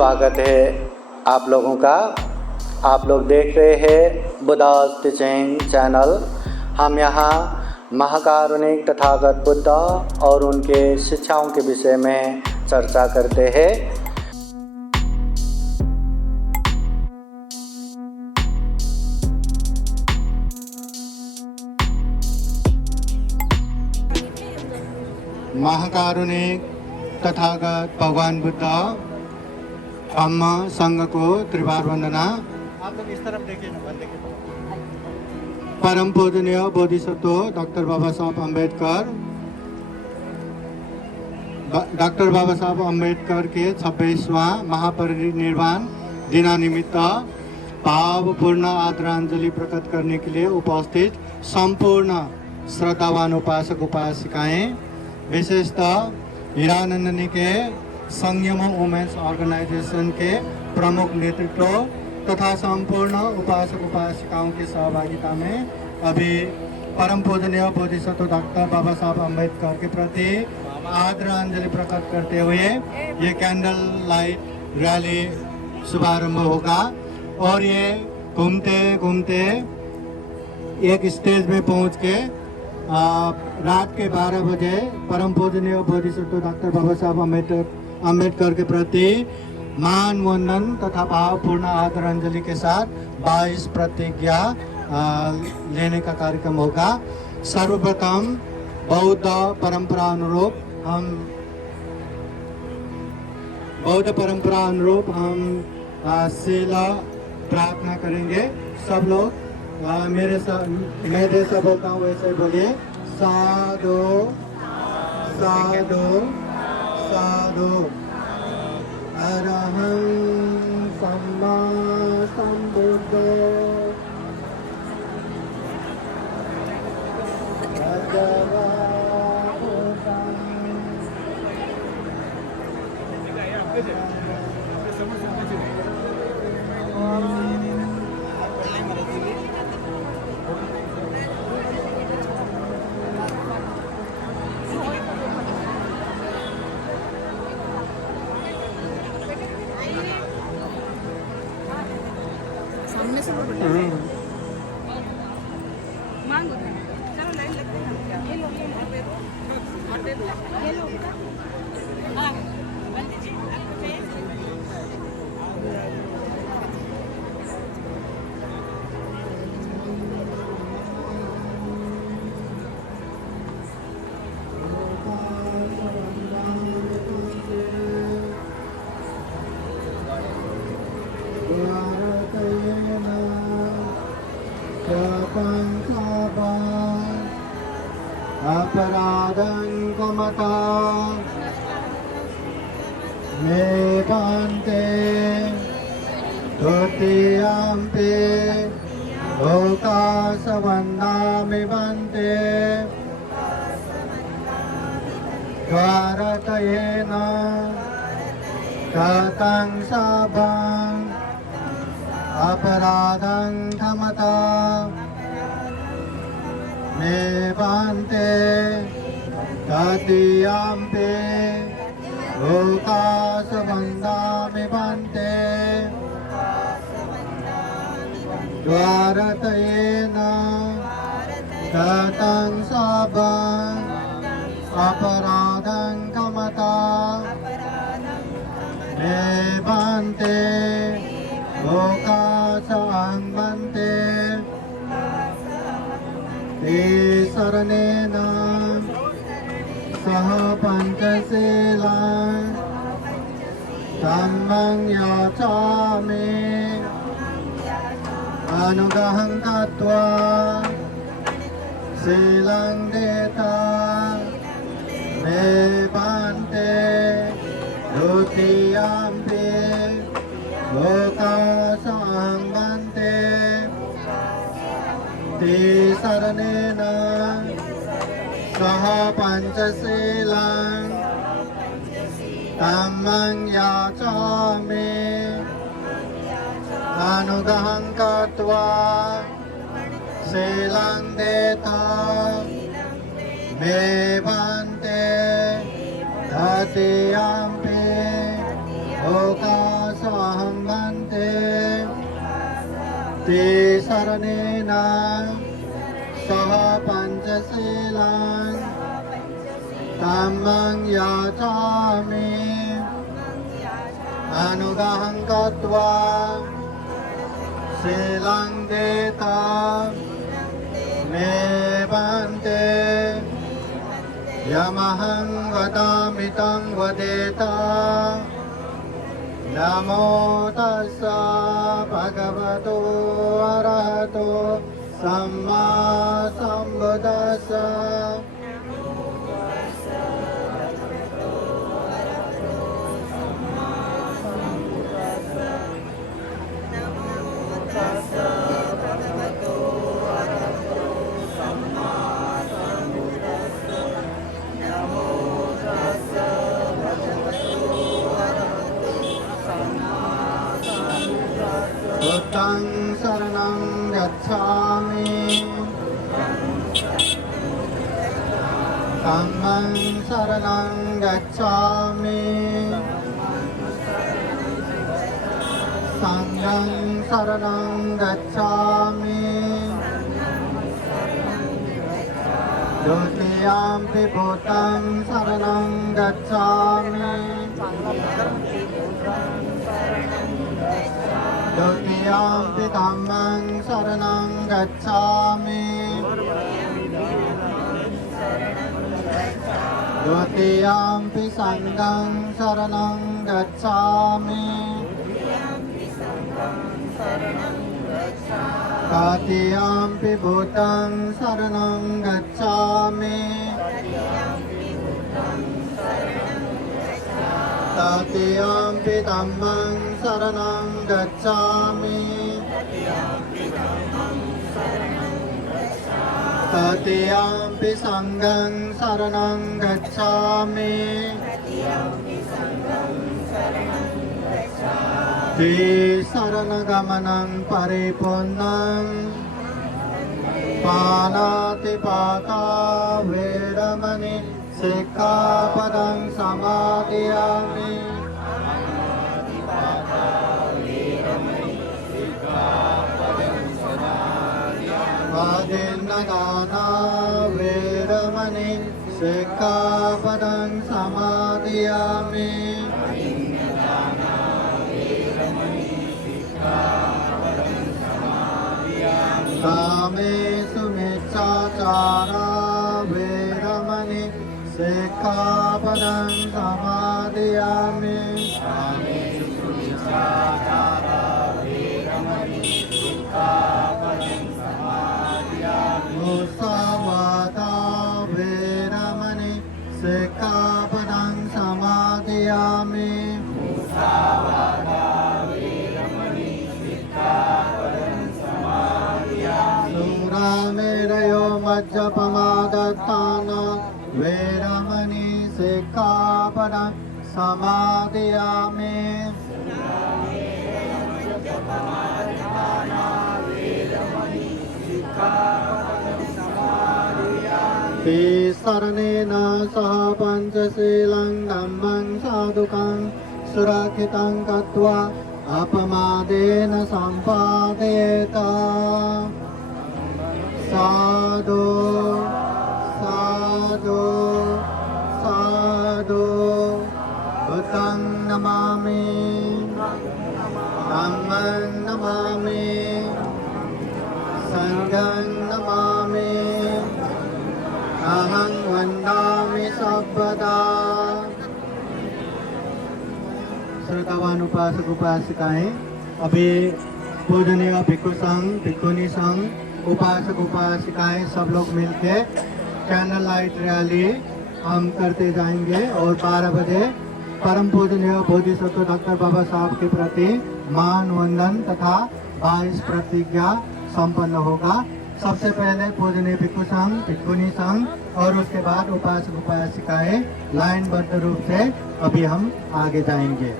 स्वागत है आप लोगों का। आप लोग देख रहे हैं बुद्धास टीचिंग चैनल। हम यहाँ महाकारुणिक तथागत बुद्ध और उनके शिक्षाओं के विषय में चर्चा करते हैं। महाकारुणिक तथागत भगवान बुद्ध धम्म संघ को त्रिवार वंदना। आप लोग इस तरफ देखिए ना, परम पूजनीय बोधिसत्व डॉक्टर बाबा साहब अम्बेडकर। डॉक्टर बाबा साहब अम्बेडकर के 26वां महापरिनिर्वाण दिनानिमित्त भावपूर्ण आदरांजलि प्रकट करने के लिए उपस्थित संपूर्ण श्रद्धावान उपासक उपासिकाएं, विशेषतः हीरानंदनी के संयम वुमेन्स ऑर्गेनाइजेशन के प्रमुख नेतृत्व तथा संपूर्ण उपासक उपासिकाओं की सहभागिता में अभी परम पूजनीय बोधिसत्व डॉक्टर बाबा साहब अम्बेडकर के प्रति आदरांजलि प्रकट करते हुए ये कैंडल लाइट रैली शुभारंभ होगा। और ये घूमते घूमते एक स्टेज में पहुंच के रात के 12 बजे परम पूजनीय बोधिसत्व डॉक्टर बाबा साहब अम्बेडकर के प्रति मान वंदन तथा भावपूर्ण आदरांजलि के साथ 22 प्रतिज्ञा लेने का कार्यक्रम होगा। सर्वप्रथम बौद्ध परंपरा अनुरूप हम शीला प्रार्थना करेंगे। सब लोग मैं जैसा बोलता हूँ वैसे बोलिए। साधु साधु साधु अरहं सम्मा सम्बुद्धो भगवतो सामने से मांगो। चलो लाइन लगते हैं। ये लो और दे दो। ये लो। हाँ बंदी जी आपको चाहिए। अपराधं कमता मे पान्ते द्वितीयम्पि लोकासवन्दामि भन्ते द्वारतयेन कृतं शापं अपराधं क्षमता मे पान्ते तृतीयम्पि लोकासवन्दामि भन्ते द्वारतयेन कृतं शापं अपराधं क्षमता मे पान्ते लोकासवं भन्ते शरणेन सह पंचशीलं धम्मं याचामि अनुग्रहं कृत्वा शीलं देता मे पान्ते द्वितीयम्पि लोकासवं भन्ते शरणेन सह पंचशीलं धम्मं याचामि अनुग्रहं कृत्वा शीलं देता मे पान्ते तृतीयम्पि लोकासवं सहं भन्ते ते शरणेन सह पञ्चशीलं धम्मं याचामि अनुगहं कृत्वा शीलं देता मे भन्ते यमहं वदामि तं वदेत नमो तस्स भगवतो अरहतो सम्मा सम्बुद्दस्स बुद्धं शरणं गच्छामि धम्मं शरणं गच्छामि संघं शरणं गच्छामि द्वितीयंपि बुद्धं शरणं गच्छामि द्वितीयंपि धम्मं शरणं गच्छामि द्वितीयंपि संघं शरणं गच्छामि तृतीयंपि बुद्धं शरणं गच्छामि तृतीयंपि धम्मं शरणं गच्छामि तृतीयंपि संघं शरणं गच्छामि ते शरणगमनं परिपूर्णं पाणातिपाता वेरमणि सिक्खापदं समादयामि आदिन्नदाना वेरमणि सिक्खापदं समादयामि कामेषु मिच्छाचारा वेरमणि सिक्खापदं समादयामि मुसावादा वेरमणि सिक्खापदं समादयामि सूरामेरयो मज्जपमादत्तान वेरमणि सिक्खापदं समादयामि ते शरणेन सह पञ्चशीलं धम्मं साधुकं सुरक्षितं कृत्वा अपमादेन सम्पादयेत साधु साधु साधु बुद्धं नमामि धम्मं नमामि संघं नमामि अहं वन्दामि सर्वदा। श्रोतावान उपासक उपासिकाएं, अभी पूजनीय भिक्षु संघ भिक्षुनी संघ उपासक उपासिकाएं सब लोग मिलके कैंडल लाइट रैली हम करते जाएंगे और 12 बजे परम पूजनीय बोधिसत्व डॉक्टर बाबा साहब के प्रति मान वंदन तथा 22 प्रतिज्ञा संपन्न होगा। सबसे पहले पूजनीय भिक्षु संघ भिक्षुनी संघ और उसके बाद उपासक उपासिकाएं लाइनबद्ध रूप से अभी हम आगे जाएंगे।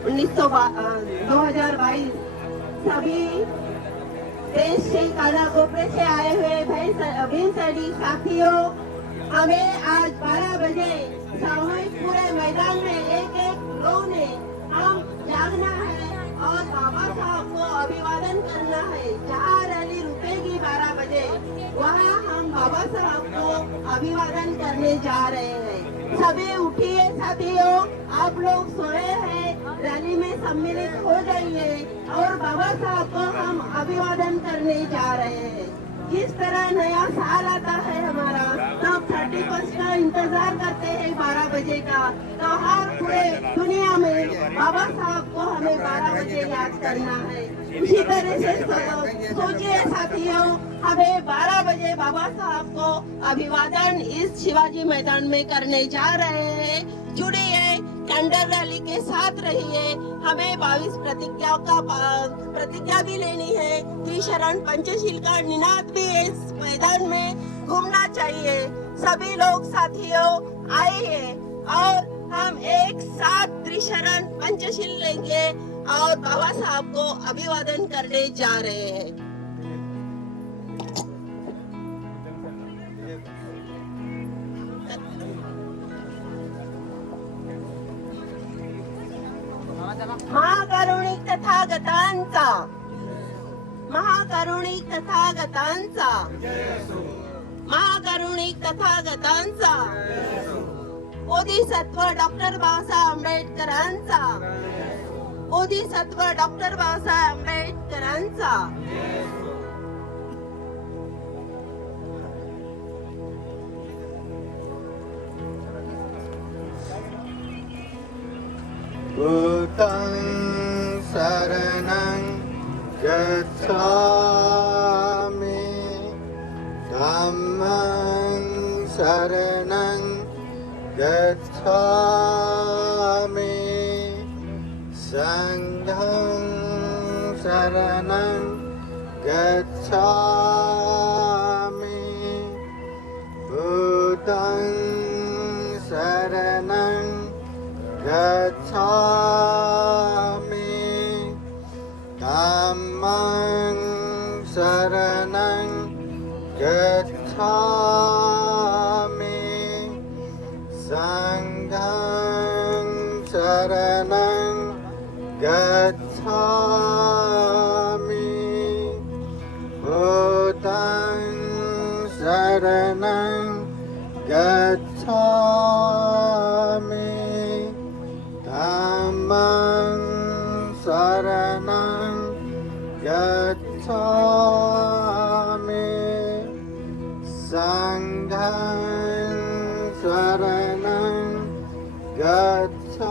2022 सभी देश से काला कोपरे से आए हुए भीम सैनिक साथियों, हमें आज 12 बजे सामूहिक पूरे मैदान में एक रो ने हम जागना है और बाबा साहब को अभिवादन करना है। जहाँ रैली रुकेगी 12 बजे वहाँ हम बाबा साहब को अभिवादन करने जा रहे हैं। सभी उठिए साथियों, आप लोग सोए हैं, रैली में सम्मिलित हो जाइए और बाबा साहब को हम अभिवादन करने जा रहे हैं। जिस तरह नया साल आता है हमारा, तब 31 का इंतजार करते हैं 12 बजे का। तो हर पूरे दुनिया में बाबा साहब को हमें 12 बजे याद करना है। इसी तरह से सोचिए साथियों, हमें 12 बजे बाबा साहब को अभिवादन इस शिवाजी मैदान में करने जा रहे हैं। जुड़िए, कैंडल रैली के साथ रहिए। हमें 22 प्रतिज्ञा भी लेनी है। त्रिशरण पंचशील का निनाद भी इस मैदान में घूमना चाहिए। सभी लोग साथियों आइए और हम एक साथ त्रिशरण पंचशील लेंगे और बाबा साहब को अभिवादन करने जा रहे हैं। महाकरुणिक तथागतांचा, महाकरुणिक तथागतांचा, महाकरुणिक तथागतांचा, बोधिसत्व डॉक्टर बाबासाहेब आंबेडकरांचा, बोधिसत्व डॉक्टर बाबासाहेब आंबेडकरांचा। बुद्धं शरणं गच्छामि, धम्मं शरणं गच्छामि, संघं शरणं गच्छामि, बुद्धं शरणं गच्छामि, धम्मं शरणं गच्छामि, संघं शरणं गच्छामि, बुद्धं शरणं गच्छामि, धम्मं शरणं गच्छामि, संघं शरणं गच्छामि,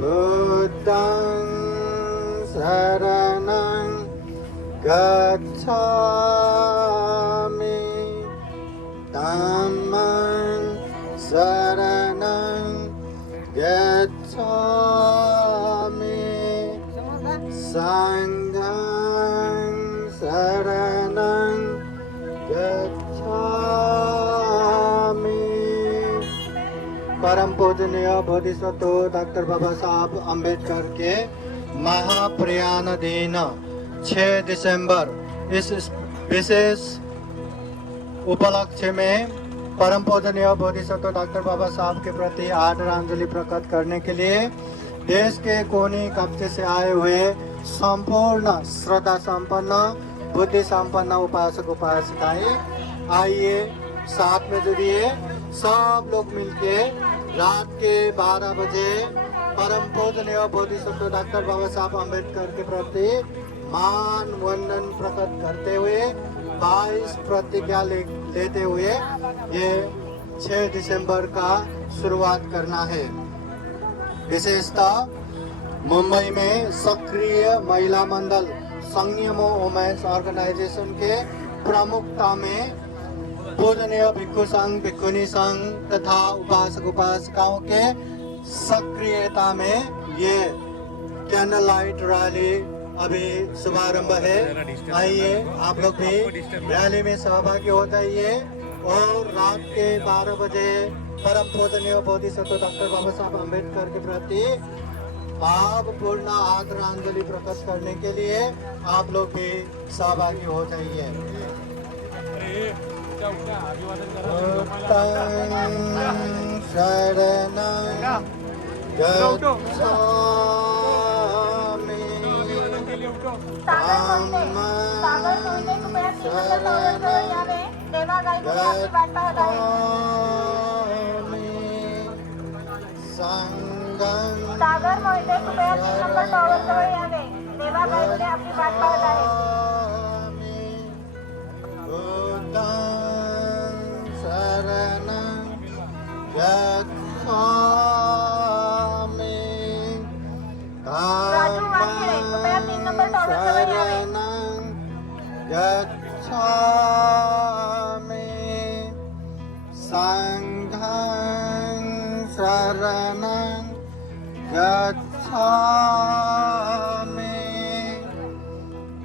बुद्धं शरणं गच्छामि, धम्मं शरणं गच्छामि, संघं शरणं गच्छामि। परम पूजनीय बोधिसत्व डॉक्टर बाबा साहब अम्बेडकर के महाप्रयाण दिन 6 दिसंबर इस विशेष उपलक्ष्य में परम पूजनीय बोधिसत्व डॉक्टर बाबा साहब के प्रति आदरांजलि प्रकट करने के लिए देश के कोने कब्जे से आए हुए संपूर्ण श्रद्धा संपन्न बुद्धि संपन्न उपासक उपासिकाएं आइए साथ में जुड़िए। सब लोग मिलके रात के 12 बजे परम पूजनीय बोधिसत्व डॉक्टर बाबा साहब अम्बेडकर के प्रति मान वंदन प्रकट करते हुए 22 प्रतिज्ञा लेते हुए ये 6 दिसंबर का शुरुआत करना है। विशेषतः मुंबई में सक्रिय महिला मंडल संयमो वुमेन्स ऑर्गेनाइजेशन के प्रमुखता में पूजनीय भिक्षु संघ भिक्षुनी संघ तथा उपासक उपासिकाओं के सक्रियता में ये कैंडल लाइट रैली अभी शुभारंभ है। आइए आप लोग भी रैली में सहभागी हो जाइए और रात के 12 बजे परम पूजनीय बोधिसत्व डॉक्टर बाबा साहब अम्बेडकर के प्रति भावपूर्ण आदरांजलि प्रकट करने के लिए आप लोग भी सहभागी हो जाइए। शरणं सागर मोहिते कृपया 3 नंबर टॉवर जवळ यावे. देवा गायकवाड आपली वाट पाहत आहे. शरणं राजू वानखेडे कृपया 3 नंबर टॉवर जवळ यावे. गच्छामि संघं शरणं गच्छामि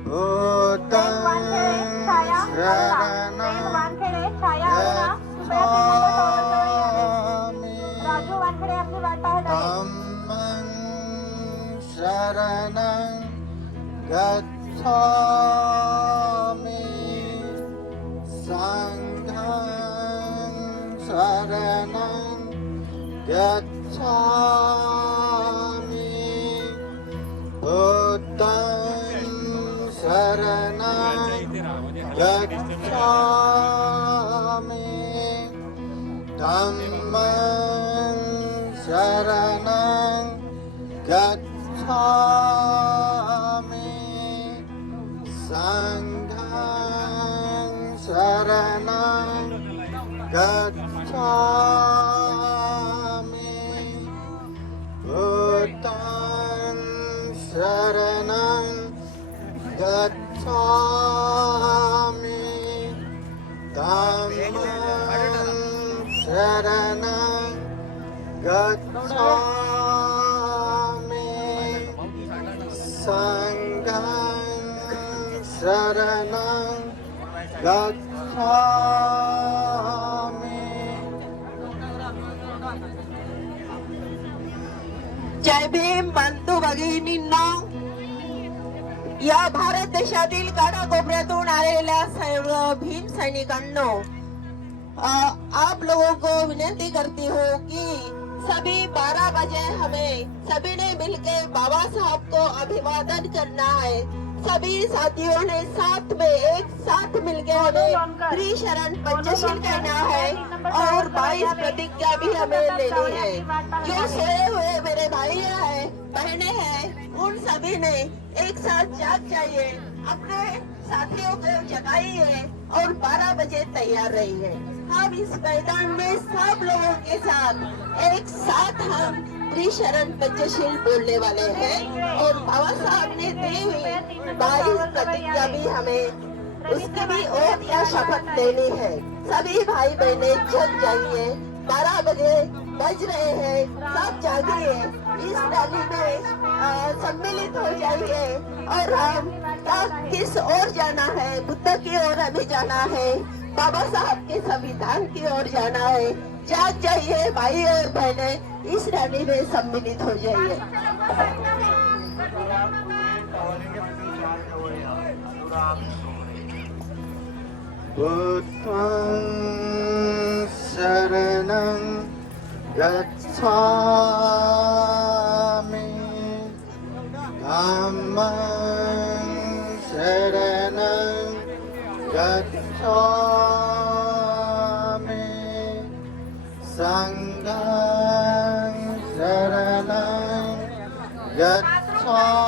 बुद्धं शरणं वानखेडे छाया अरुणा कृपया 3 नंबर टॉवर जवळ यावे. राजू वानखेडे आपली वाट पाहत आहे. धम्मं शरणं गच्छामि संघं शरणं गच्छामि बुद्धं शरणं गच्छामि धम्मं शरणं गच्छामि संघं शरणं गच्छामि बुद्धं शरणं गच्छामि धम्मं शरणं गच्छामि संघं शरणं गच्छामि। जय भीम बंधू भगिनींनो, या भारत देशातील कानाकोपऱ्यातून आलेल्या सर्व भीम सैनिकांनो, आप लोगों को विनती करती हूँ कि सभी 12 बजे हमें सभी ने मिलकर बाबा साहब को अभिवादन करना है। सभी साथियों ने साथ में एक साथ मिलकर हमें त्रिशरण पंचशील कहना है और 22 प्रतिज्ञा भी हमें लेनी है। जो सोए हुए मेरे भाई हैं, बहनें हैं, उन सभी ने एक साथ जाग जाइए, अपने साथियों को जगाइए और 12 बजे तैयार रहिए। हम इस मैदान में सब लोगों के साथ एक साथ हम त्रिशरण पंचशील बोलने वाले हैं और बाबा साहब ने दी हुई 22 प्रतिज्ञा भी हमें उसकी भी ओत या शपथ लेनी है। सभी भाई बहने जग जाइए, 12 बजे बज रहे हैं, सब जागिए, इस रैली में सम्मिलित हो जाइए और हम किस ओर जाना है, बुद्ध की ओर हमें जाना है, बाबा साहब के संविधान की ओर जाना है। जाग जाइए भाई और बहने, इस रैली में सम्मिलित हो जाइए। बुद्धं शरणं गच्छामि धम्मं शरणं गच्छामि संघं शरणं गच्छामि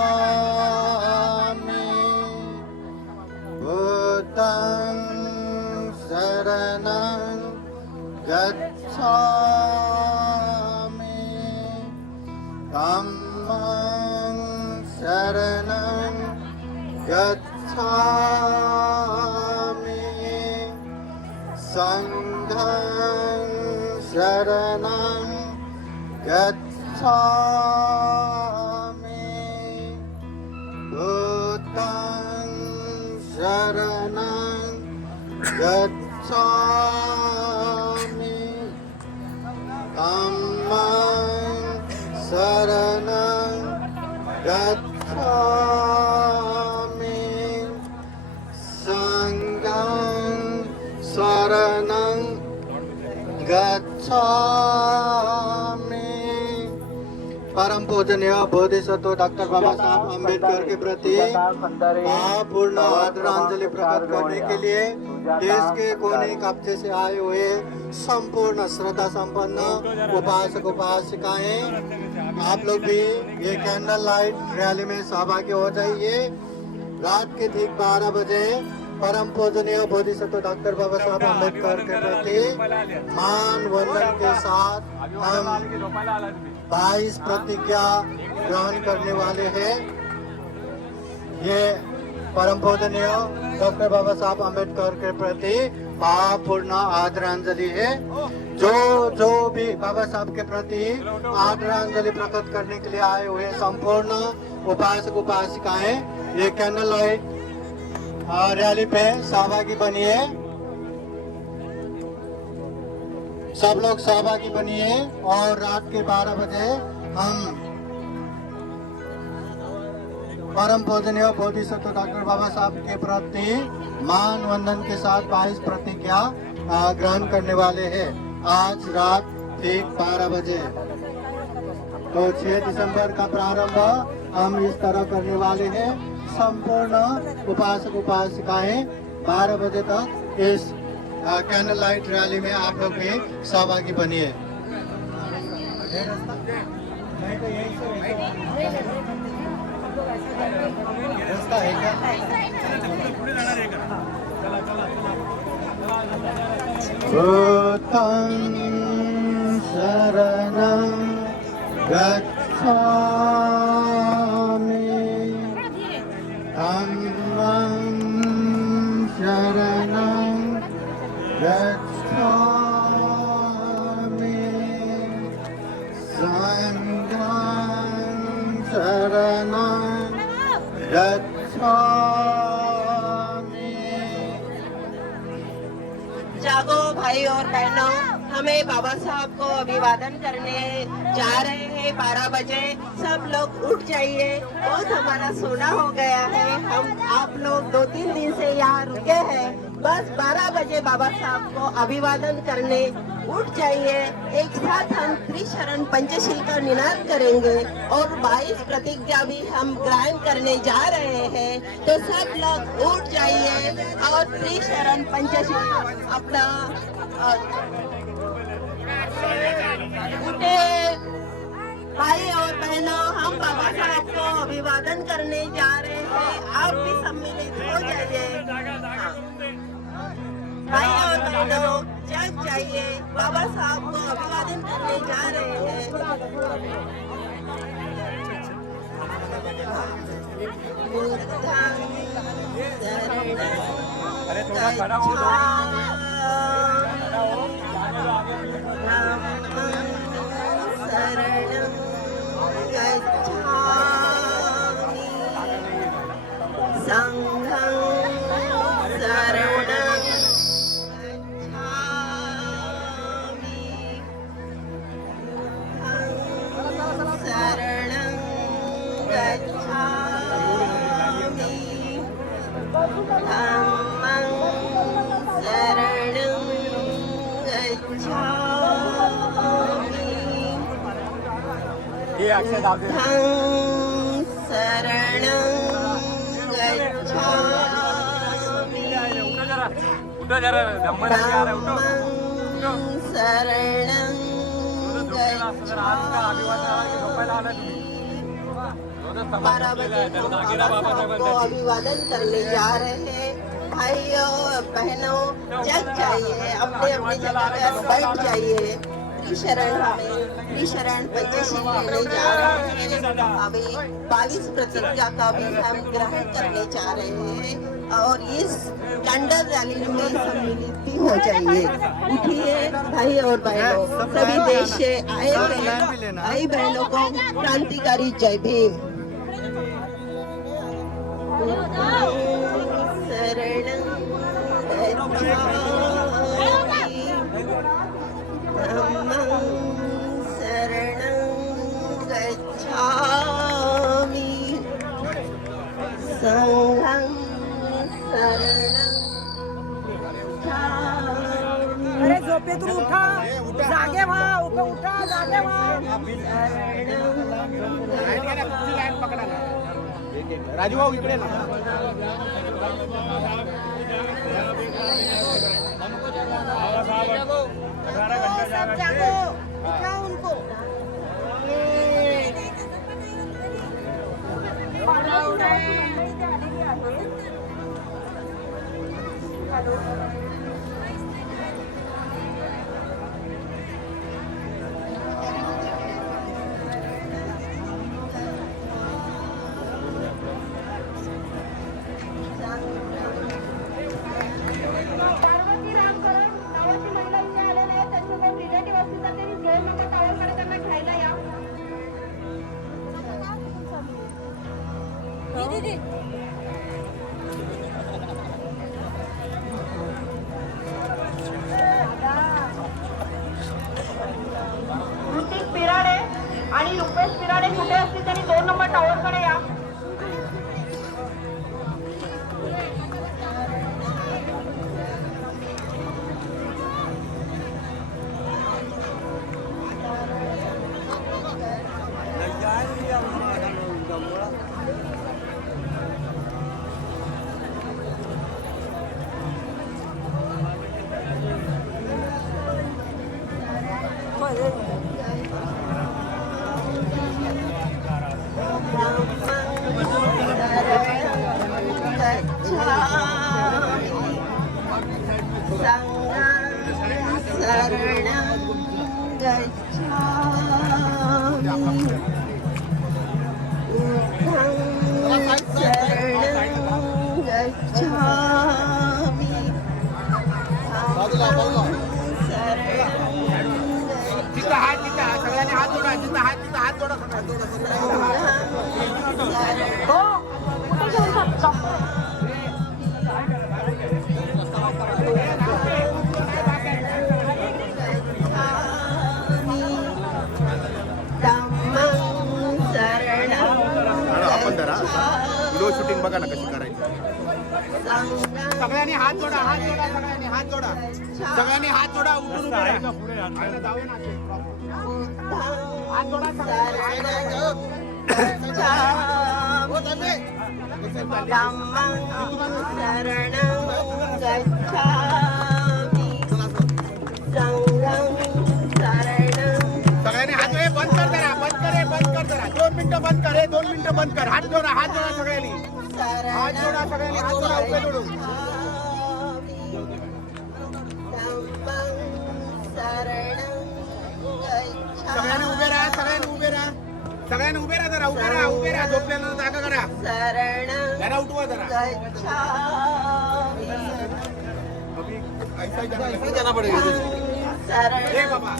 बुद्धं शरणं गच्छामि धम्मं शरणं गच्छामि संघं शरणं गच्छामि बुद्धं शरणं गच्छामि धम्मं शरणं गच्छामि संघं शरणं गच्छामि। परम पूजनीय बोधिसत्व डॉक्टर बाबा साहब अम्बेडकर के प्रति भावपूर्ण आदरांजलि प्रकट करने के लिए देश के कोने कब्जे से आए हुए संपूर्ण श्रद्धा संपन्न उपासक उपासिकाएं, आप लोग भी ये कैंडल लाइट रैली में सहभागी हो जाइए। रात के ठीक 12 बजे परम पूजनीय बोधिसत्व डॉक्टर बाबा साहब अम्बेडकर के प्रति मान वंदन के साथ हम 22 प्रतिज्ञा ग्रहण करने वाले हैं। ये परम पूजनीय डॉक्टर बाबा साहब अम्बेडकर के प्रति भावपूर्ण आदरांजलि है। जो भी बाबा साहब के प्रति आदरांजलि प्रकट करने के लिए आए हुए संपूर्ण उपासक उपासिकाएं ये कैंडल लाइट रैली पे सहभागी बनिए। सब लोग सहभागी बनिए और रात के 12 बजे हम परम पूजनीय बोधिसत्व डॉक्टर बाबा साहब के प्रति मान वंदन के साथ 22 प्रतिज्ञा ग्रहण करने वाले हैं। आज रात ठीक 12 बजे। तो 6 दिसंबर का प्रारंभ हम इस तरह करने वाले हैं। संपूर्ण उपासक उपासिकाएं 12 बजे तक इस कैंडल लाइट रैली में आप लोग भी सहभागी बनिए। रास्ता है क्या? बुद्धं शरणं गच्छामि धम्मं शरणं गच्छामि संघं शरणं गच्छामि। जागो भाई और बहनों, हमें बाबा साहब को अभिवादन करने जा रहे हैं। 12 बजे सब लोग उठ जाइए। बहुत हमारा सोना हो गया है। हम आप लोग 2-3 दिन से यहाँ रुके हैं। बस 12 बजे बाबा साहब को अभिवादन करने उठ जाइए। एक साथ हम त्रिशरण पंचशील का निनाद करेंगे और 22 प्रतिज्ञा भी हम ग्रहण करने जा रहे हैं। तो सब लोग उठ जाइए और त्रिशरण पंचशील अपना उठे। भाई और बहनों, हम बाबा साहब को अभिवादन करने जा रहे हैं। आप भी सम्मिलित हो जाइए। भाई और बहनों, जग जाइए। बाबा साहब को अभिवादन करने जा रहे हैं। अरे थोड़ा खड़ा हो जाओ। शरणं गच्छामि संघं शरणं गच्छामि शरणं गच्छामि धम्मं शरणं गच्छामि ये अक्षय डाल दे। शरणं गच्छामि उठो जरा धम्म लेके आ रहे उठो। शरणं गच्छामि। 12 बजे हम बाबा साहब को अभिवादन करने जा रहे हैं। भाइयों बहनों, जग जाइए, अपने अपनी जगह पर बैठ जाइए। त्रिशरण पंचशील लेने जा रहे हैं। अभी 22 प्रतिज्ञा का भी हम ग्रहण करने जा रहे हैं और इस कैंडल रैली में सम्मिलित भी हो जाइए। उठिए भाई और बहनों, सभी देश से आए हुए भाई बहनों को क्रांतिकारी जय भीम। शरणं गच्छामि धम्मं रांगेतून उठा, जागे व्हा, उठा, जागे व्हा. राजू भाऊ इकडे ना. सब जागो, उठाओ उनको. पार्वती रामकरण नावाची महिला इथे आलेली आहे. त्यांच्याजवळ रिलेटिव्ह असतील तर त्यांनी 2 नंबर टावरकडे त्यांना घ्यायला या. ऋतिक पिराडे आणि रुपेश पिराडे कुठे असतील त्यांनी 2 नंबर टावरकडे या. जिथं हात सगळ्यांनी हात जोडा. जिथं हात जोडा. हो कुठे घेऊन शकतो. आपण धरा. व्हिडिओ शूटिंग बघा ना कशी करायची. सगळ्यांनी हात जोडा. सगळ्यांनी हात जोडा. सगळ्यांनी हात जोडा. उठून उभे राहा. जाऊया ना. हात जोडा सगळ्यांनी हात जोडे. बंद कर जरा. बंद कर जरा. 2 मिनिटं बंद कर. 2 मिनिटं बंद कर. हात जोडा सगळ्यांनी. हात जोडा सगळ्यांनी. हात जोडा उभे जोडून. सगळ्यांनी उभे राहा. सगळ्यांनी उभे राहा जरा. उभे राहा. झोपलेलं जागा करा. जरा उठवा जरा. ऐसा जाना पडेगा. ए बाबा.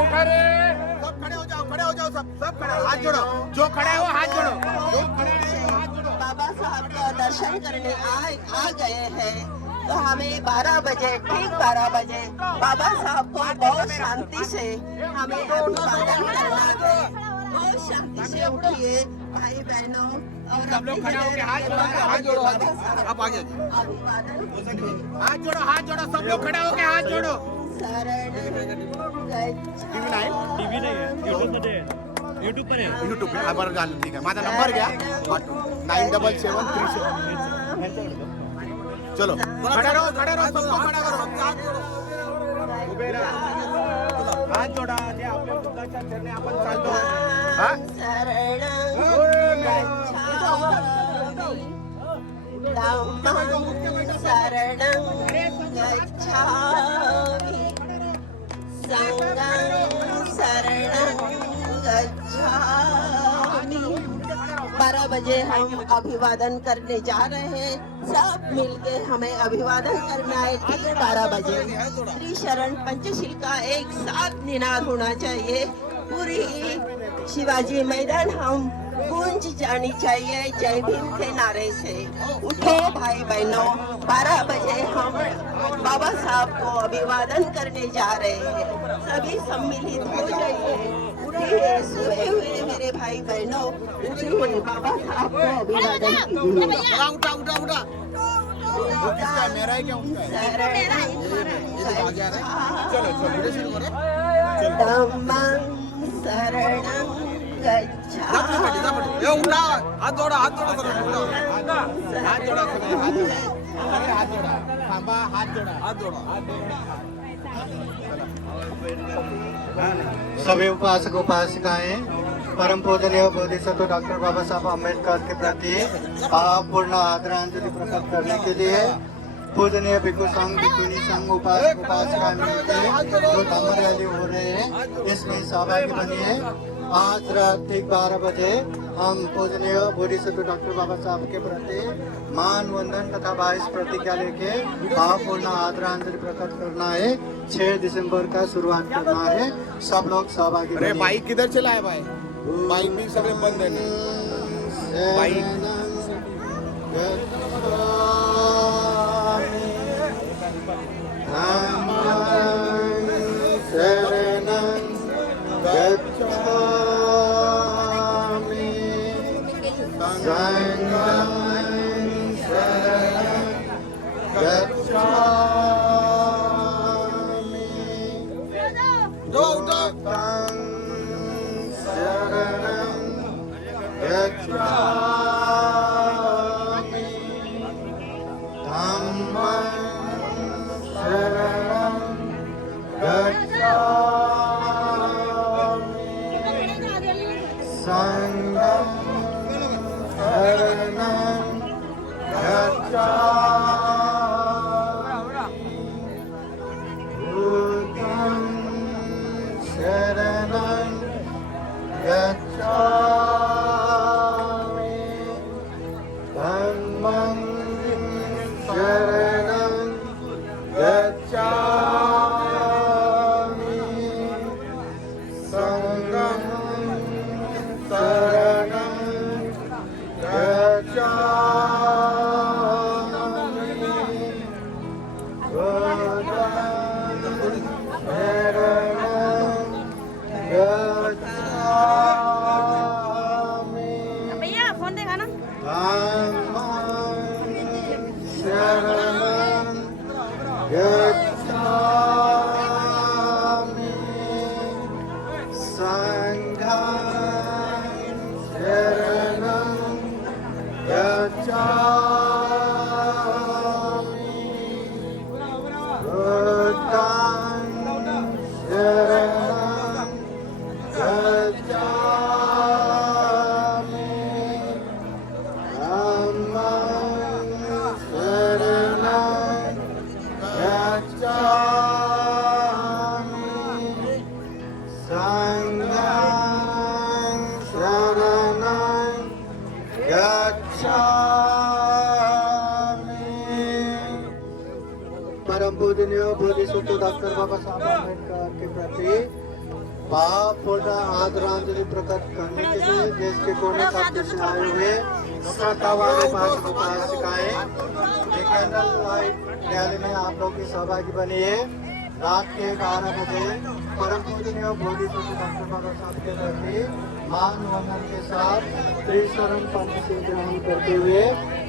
उठा रे. सब खड़े हो जाओ. सब खड़े. हाथ जोड़ो. जो खड़ा है वो हाथ जोड़ो. जो खड़े हैं वो हाथ जोड़ो. बाबा साहब का दर्शन करने आ गए हैं तो हमें 12 बजे ठीक 12 बजे बाबा साहब को बहुत शांति से हमें अभिवादन करना है. बहुत शांति से उठिए भाई बहनों और सब लोग खड़े होके हाथ जोड़ो. हाथ जोड़ो. आप आगे हाथ जोड़ो. सब लोग खड़े होके हाथ जोड़ो. टीव्ही नाही युट्यूब पर आहे. युट्यूब पे बरं झालं. ठीक आहे. माझा नंबर घ्या. 9773. चलो खड़े रहो. सबको खड़ा करो. उभे राहा. हात जोडा. जे आपल्या बुद्धाच्या चरणी आपण चालतो. बजे हम अभिवादन करने जा रहे हैं। सब मिलके हमें अभिवादन करना है ठीक 12 बजे। श्री शरण पंचशील का एक साथ निनाद होना चाहिए। पूरी शिवाजी मैदान हम गूंज जानी चाहिए जय भीम के नारे से। उठो भाई बहनों, 12 बजे हम बाबा साहब को अभिवादन करने जा रहे हैं। सभी सम्मिलित हो जाइए। उठिए सोए हुए मेरे भाई बहनों, उठिए बाबा साहब को अभिवादन कीजिए। उठा उठा उठा वो किसका है? मेरा है क्या उनका है? चलो चलो वीडियो शुरू करो। धम्मं शरणं गच्छामि। ये उठा हाथ जोड़ा सगळे हाथ जोड़ा थांबा हाथ जोड़ा सभी उपासक उपासिकाएं परम पूजनीय बोधिसत्व डॉक्टर बाबा साहब अम्बेडकर के प्रति भावपूर्ण आदरांजलि प्रकट करने के लिए पूजनीय भिक्षु संघ भिक्षुनी संघ उपासक उपासिकाएं मिलकर जो धम्म रैली हो रहे हैं इसमें सहभागी बनिए। आज रात ठीक 12 बजे हम पूजनीय बोधिसत्व डॉक्टर बाबा साहब के प्रति मान वंदन तथा 22 प्रतिज्ञा लेके भावपूर्ण आदरांजलि प्रकट करना है। 6 दिसंबर का शुरुआत करना है। सब लोग सहभागी अरे बनिए। बाइक किधर चला है भाई? बाइक भी सगळे बंद है ना। बाइक जो उठो भैया फोन देखा ना। परम पूजनीय बोधिसत्व डॉक्टर बाबा साहब अम्बेडकर के प्रति भावपूर्ण आदरांजलि प्रकट करने के लिए देश के कोने काटे से आए हुए श्रद्धावान उपासक उपासिकाएं कैंडल लाइट रैली में आप लोग की सहभागी बनिए। रात के 12 बजे परम पूजनीय बोधिसत्व डॉक्टर बाबा साहब के प्रति मान वंदन के साथ त्रिशरण पंचशील ग्रहण करते हुए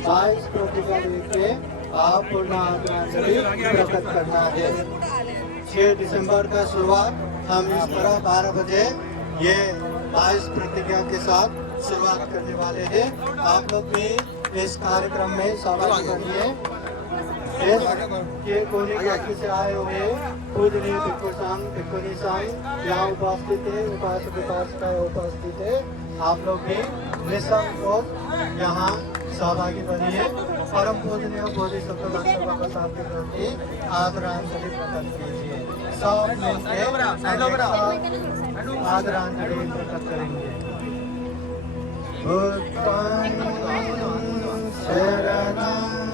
22 प्रतिज्ञा लेके भावपूर्ण आदरांजलि प्रकट करना है। 6 दिसंबर का शुरुआत हम इस तरह 12 बजे ये 22 प्रतिज्ञा के साथ शुरुआत करने वाले हैं। आप लोग भी इस कार्यक्रम में सहभागी बनिए। देश के कोने कोने से आए हुए पूजनीय भिक्षु संघ भिक्षुनी संघ यहाँ उपस्थित है, उपासक उपासिकाएं उपस्थित है। आप लोग भी निसंकोच यहाँ सहभागी बनिए। परम पूजनीय बोधिसत्व डॉक्टर बाबा साहब के प्रति आदरांजलि प्रकट कीजिए। सब मिलकर आदरांजलि प्रकट करेंगे। बुद्धं शरणं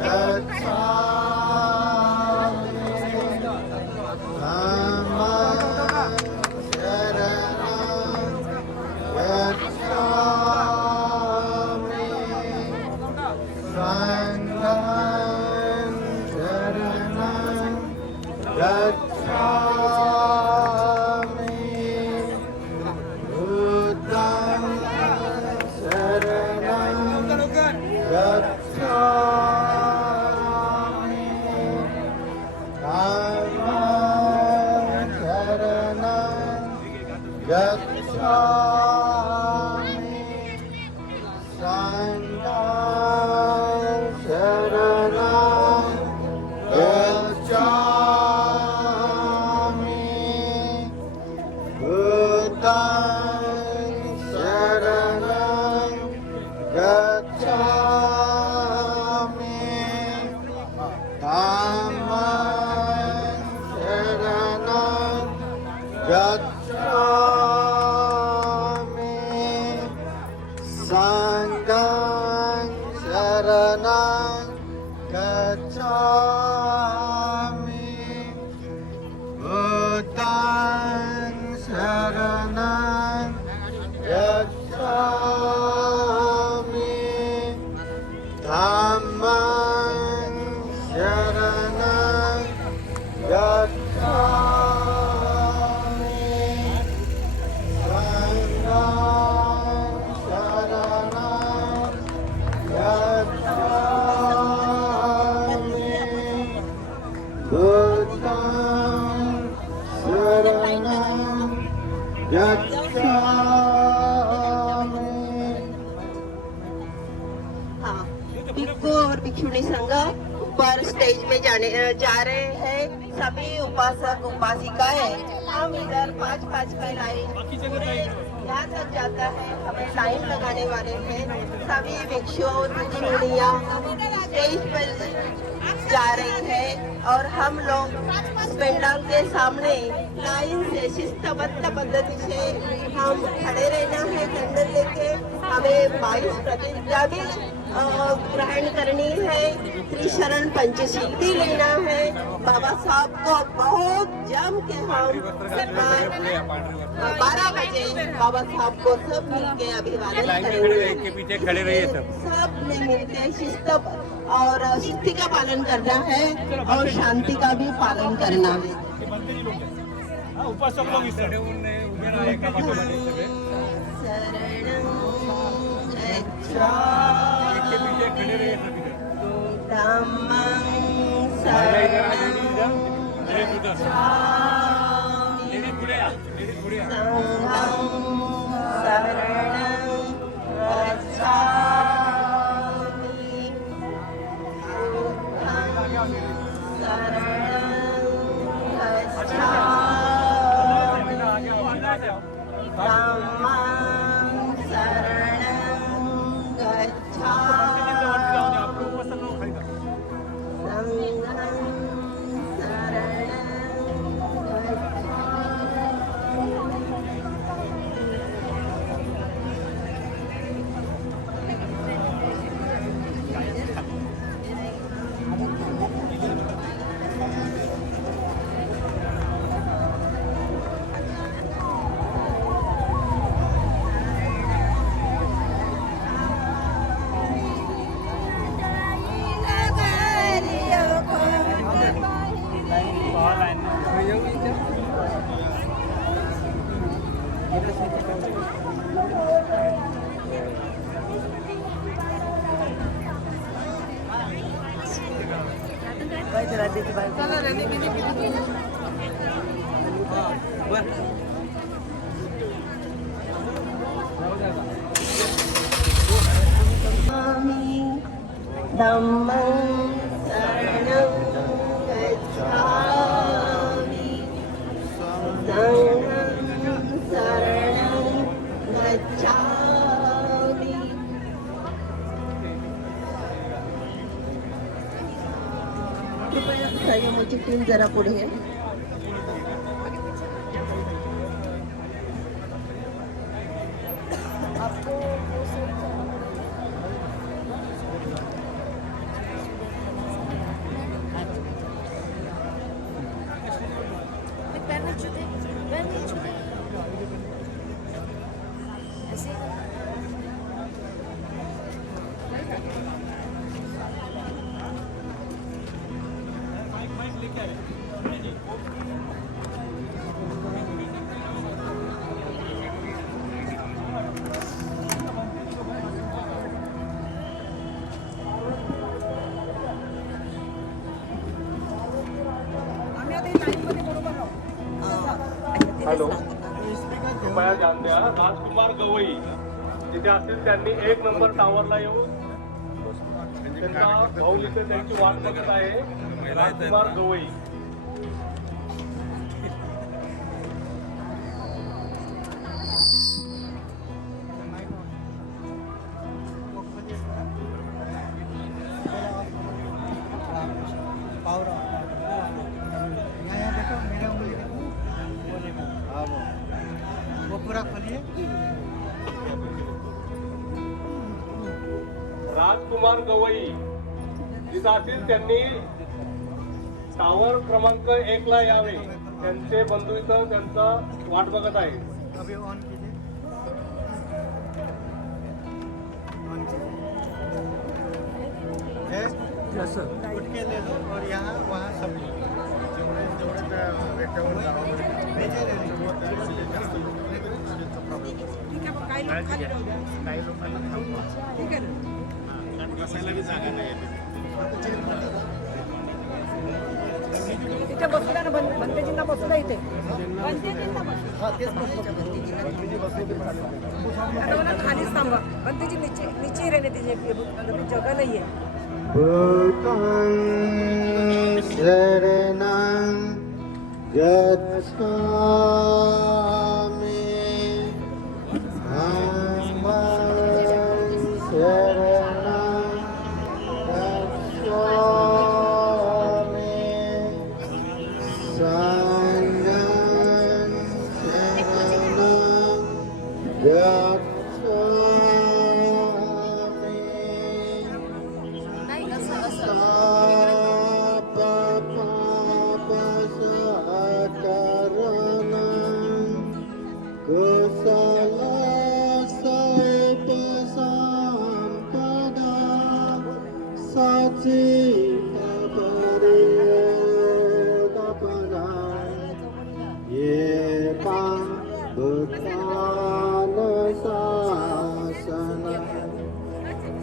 गच्छामि धम्मं शरणं गच्छामि संघं शरणं गच्छामि बुद्धं शरणं गच्छामि धम्मं शरणं गच्छामि संघं शरणं गच्छामि बुद्धं शरणं गच्छामि धम्मं शरणं गच्छामि संघं शरणं गच्छामि बुद्धं शरणं गच्छामि धम्मं शरणं गच्छामि संघं शरणं गच्छामि बुद्धं शरणं गच्छामि। हाँ, भिक्षु और भिक्षुणी संघ ऊपर स्टेज में जा रहे हैं। सभी उपासक उपासिकाएं हम इधर 5-5 की लाइन यहाँ तक जाता है। हमें लाइन लगाने वाले हैं। सभी भिक्षु और भिक्षुणियाँ स्टेज पर जा रही है और हम लोग पंडाल के सामने लाइन से शिस्तबद्ध पद्धति से हम खड़े रहना है। कैंडल लेके हमें 22 प्रतिज्ञा भी ग्रहण करनी है। त्रिशरण पंचशील भी लेना है। बाबा साहब को बहुत जम के हम 12 बजे बाबा साहब को सब मिलके अभिवादन करेंगे। पीछे खड़े रहिए सब ने मिलके शिस्त और शिस्ती का पालन करना है और शांति का भी पालन करना है। उपासक लोग इस तरह उबे राहा एका पाठोपाठ सगळे इनके पीछे खड़े रहिए सभी धम्मं पुढे या धम्मं शरणं गच्छामि संघं शरणं गच्छामि। कृपया संयमाची टीम जरा पुढे आहे. आपको आम्ही आता लाईनमध्ये बरोबर राहू. हॅलो, कृपया ध्यान द्या. राजकुमार गवई जिथे असतील त्यांनी 1 नंबर टावरला येऊन त्यांना भाऊ जिथे त्यांची वाट बघत आहे. राजकुमार गवई. यहाँ देखो मेरा उंगली देखो हाँ वो पूरा खोलिए राजकुमार गवई जिथे असतील त्यांनी टावर क्रमांक 1 ला यावे. त्यांचे बंधू इथं त्यांचा वाट बघत आहे. अभी ऑन कीजिए ऑन कीजिए यस सर उठ के ले लो और यहाँ वहाँ सब भेजे ले लो ठीक आहे मग काही लोक खाली राहू द्या. ठीक आहे ना. इथे बसू द्या ना बंतेजींना बसू द्या इथे. बंतेजींना आता मला खालीच थांबा. बंतेजी नीचे रहने दीजिए. अभी जगह नहीं है. भूतं शरणं गच्छामि धम्मं शरणं गच्छामि संघं शरणं गच्छामि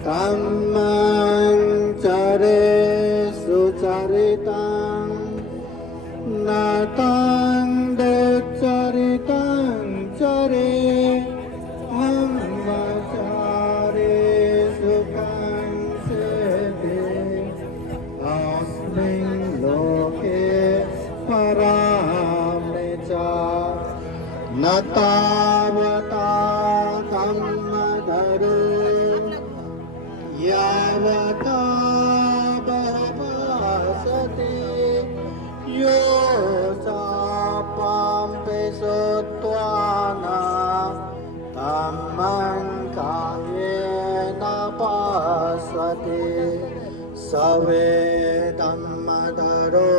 Tammang care sucaritan natang decaritan care hamma care sukang sede asming loke parameca natavata kammadharu यावता बहवासते यो चापाम्पे सोत्वाना तम्मं कायेन पास्वते सवे धम्मधरो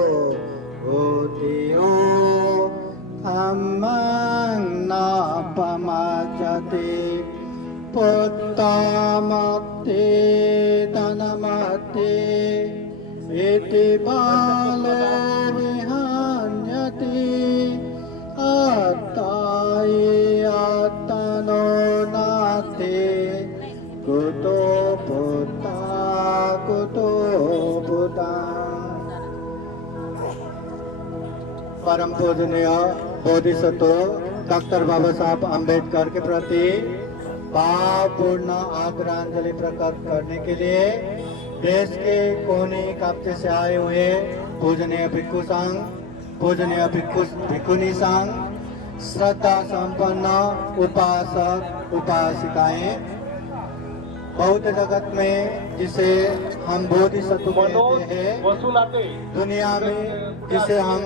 भूतियो धम्मं नापमाचते पुत्तमते धनमते इति बालो विहन्यते अत्ताय आत्तनो नाते कुतो पुत्ता कुतो बुधा. परम पूजनीय बोधिसत्व डॉक्टर बाबा साहब अम्बेडकर के प्रति भावपूर्ण आदरांजलि प्रकट करने के लिए देश के कोने काप्ते से आए हुए पूजनीय भिक्खु संघ, पूजनीय भिक्खुनी संघ, श्रद्धा संपन्न उपासक उपासिकाएं, बौद्ध जगत में जिसे हम बोधिसत्व कहते हैं, वसुनाते दुनिया में जिसे हम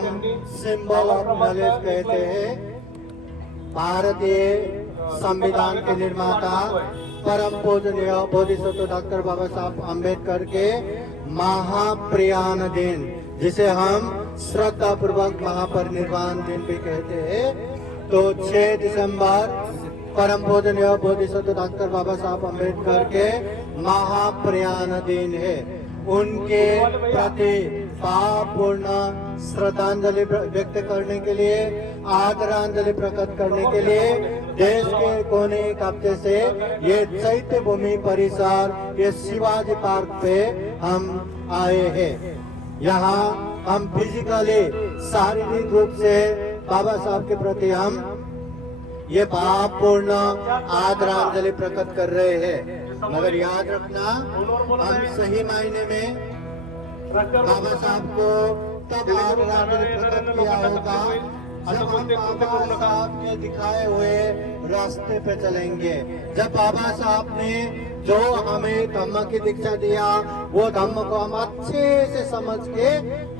सिंबल ऑफ नॉलेज कहते हैं, भारतीय संविधान के निर्माता परम पूजनीय बोधिसत्व डॉक्टर बाबा साहब अम्बेडकर के महाप्रयाण दिन जिसे हम श्रद्धा पूर्वक महापरिनिर्वाण दिन भी कहते हैं, तो 6 दिसंबर परम पूजनीय बोधिसत्व डॉक्टर बाबा साहब अम्बेडकर के महाप्रयाण दिन है। उनके प्रति भावपूर्ण श्रद्धांजलि व्यक्त करने के लिए, आदरांजलि प्रकट करने के लिए देश के कोने काप्ते से ये चैत्य भूमि परिसर, ये शिवाजी पार्क पे हम आए हैं। यहाँ हम फिजिकली, शारीरिक रूप से बाबा साहब के प्रति हम ये भावपूर्ण आदरांजलि प्रकट कर रहे हैं। मगर याद रखना, हम सही मायने में बाबा साहब को तब आदरांजलि प्रकट किया होगा जब हम बाबा साहब के दिखाए हुए रास्ते पे चलेंगे। जब बाबा साहब ने जो हमें धम्म की दीक्षा दिया, वो धम्म को हम अच्छे से समझ के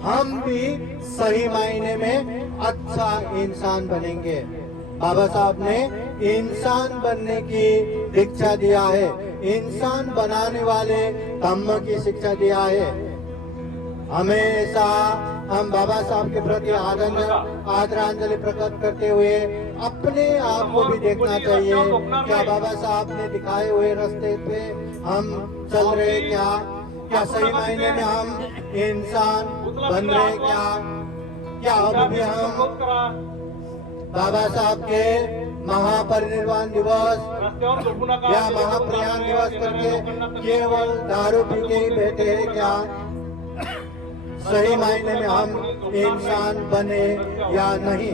हम भी सही मायने में अच्छा इंसान बनेंगे। बाबा साहब ने इंसान बनने की दीक्षा दिया है, इंसान बनाने वाले धम्म की शिक्षा दिया है। हमेशा हम बाबा साहब के प्रति आदरांजलि प्रकट करते हुए अपने आप को भी देखना चाहिए, क्या बाबा साहब ने दिखाए हुए रास्ते पे हम चल रहे, क्या सही मायने में हम इंसान बन रहे, क्या अब भी हम बाबा साहब के महापरिनिर्वाण दिवस या महाप्रयाण दिवस करके केवल दारू पी के ही बैठे हैं, क्या सही मायने में हम इंसान बने या नहीं?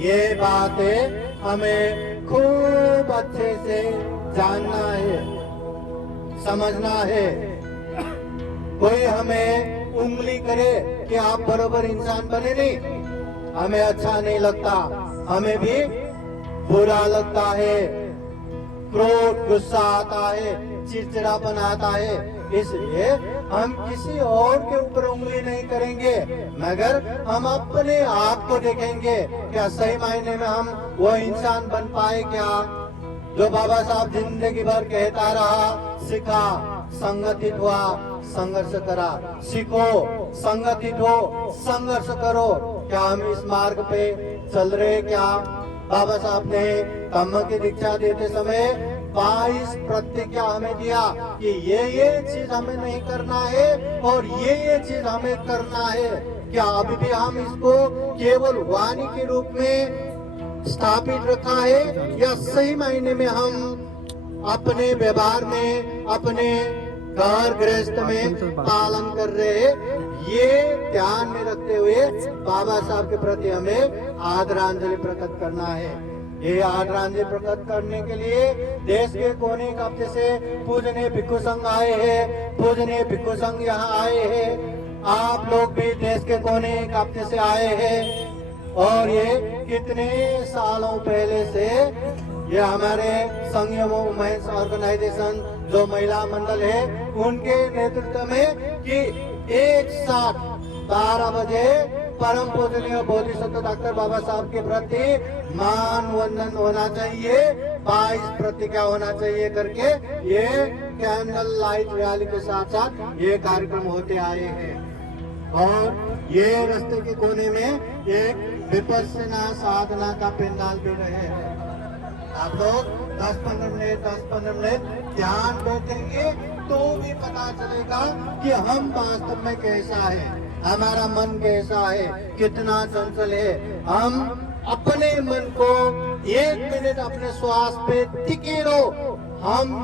ये बातें हमें खूब अच्छे से जानना है, समझना है। कोई हमें उंगली करे कि आप बरोबर इंसान बने नहीं, हमें अच्छा नहीं लगता, हमें भी बुरा लगता है, क्रोध, गुस्सा आता है, चिड़चिड़ापन आता है। इसलिए हम किसी और के ऊपर उंगली नहीं करेंगे, मगर हम अपने आप को देखेंगे, क्या सही मायने में हम वो इंसान बन पाए क्या जो बाबा साहब जिंदगी भर कहता रहा, सिखा, संगठित हुआ, संघर्ष करा। सीखो, संगठित हो, संघर्ष करो। क्या हम इस मार्ग पे चल रहे? क्या बाबा साहब ने धम्म की दीक्षा देते समय 22 प्रतिज्ञा हमें दिया कि ये चीज हमें नहीं करना है और ये चीज हमें करना है। क्या अभी भी हम इसको केवल वाणी के रूप में स्थापित रखा है, या सही मायने में हम अपने व्यवहार में, अपने घर गृहस्थ में पालन कर रहे हैं? ये ध्यान में रखते हुए बाबा साहब के प्रति हमें आदरांजलि प्रकट करना है। ये आदरांजलि प्रकट करने के लिए देश के कोने काप्ते से पूजनीय भिक्षु संघ आए हैं, पूजनीय भिक्षु संघ यहाँ आए हैं। आप लोग भी देश के कोने काप्ते से आए हैं, और ये कितने सालों पहले से ये हमारे संघीय वुमेन्स ऑर्गेनाइजेशन जो महिला मंडल है, उनके नेतृत्व में कि एक साथ 12 बजे परम पूजनीय बोधिसत्व डॉक्टर बाबा साहब के प्रति मान वंदन होना चाहिए, 22 प्रतिज्ञा होना चाहिए करके ये कैंडल लाइट रैली के साथ साथ ये कार्यक्रम होते आए हैं। और ये रास्ते के कोने में एक विपस्सना साधना का पंडाल भी रहे हैं। आप लोग 10-15 मिनट ध्यान बैठेंगे तो भी पता चलेगा कि हम वास्तव में कैसा है, हमारा मन कैसा है, कितना चंचल है। हम अपने मन को 1 मिनट अपने श्वास पे टिके रहो, हम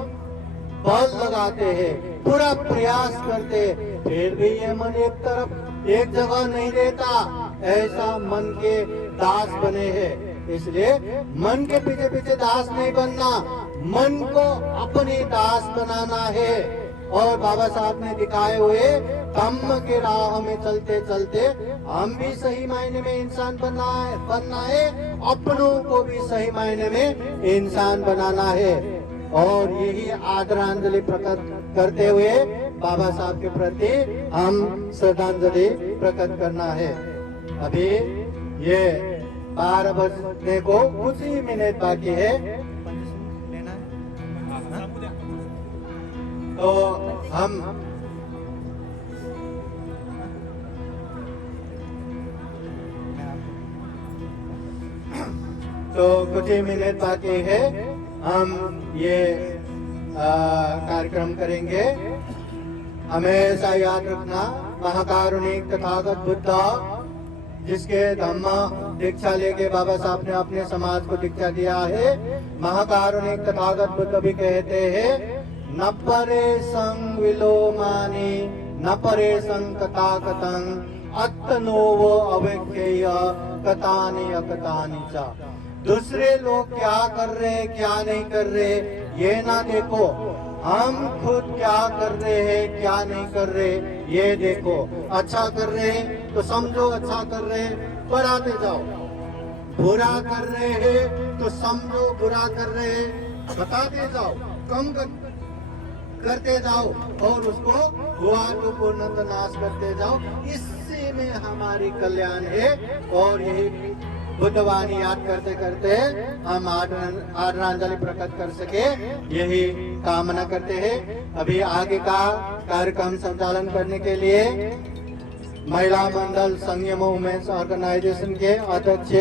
बल लगाते हैं, पूरा प्रयास करते, फिर भी ये मन एक तरफ एक जगह नहीं रहता। ऐसा मन के दास बने हैं। इसलिए मन के पीछे पीछे दास नहीं बनना, मन को अपने दास बनाना है। और बाबा साहब ने दिखाए हुए धम्म के राह में चलते चलते हम भी सही मायने में इंसान बनना है, अपनों को भी सही मायने में इंसान बनाना है। और यही आदरांजलि प्रकट करते हुए बाबा साहब के प्रति हम श्रद्धांजलि प्रकट करना है। अभी ये 12 बजने को कुछ ही मिनट बाकी है, तो हम तो कुछ ही मिनट बाकी है, हम ये कार्यक्रम करेंगे। हमेशा याद रखना, महाकारुणिक तथागत बुद्ध जिसके धम्म दीक्षा लेके बाबा साहब ने अपने समाज को दीक्षा दिया है, महाकारुणिक तथागत बुद्ध भी कहते हैं, न परे संग विलोमानी न परे संग कथाकथं अत्तनोवो अवेक्षेय कथानि अकथानि च। दूसरे लोग क्या कर रहे क्या नहीं कर रहे ये ना देखो, हम खुद क्या कर रहे हैं क्या नहीं कर रहे ये देखो। अच्छा कर रहे हैं तो समझो अच्छा कर रहे हैं, बढ़ाते जाओ। बुरा कर रहे हैं तो समझो बुरा कर रहे हैं, बताते जाओ, कम करते जाओ और उसको हुआ तो पूर्णतः नाश करते जाओ। इसी में हमारी कल्याण है। और यही बुद्धवाणी याद करते करते हम आदरांजलि प्रकट कर सके, यही कामना करते हैं। अभी आगे का कार्यक्रम संचालन करने के लिए महिला मंडल संयम वुमेन्स ऑर्गेनाइजेशन के अध्यक्ष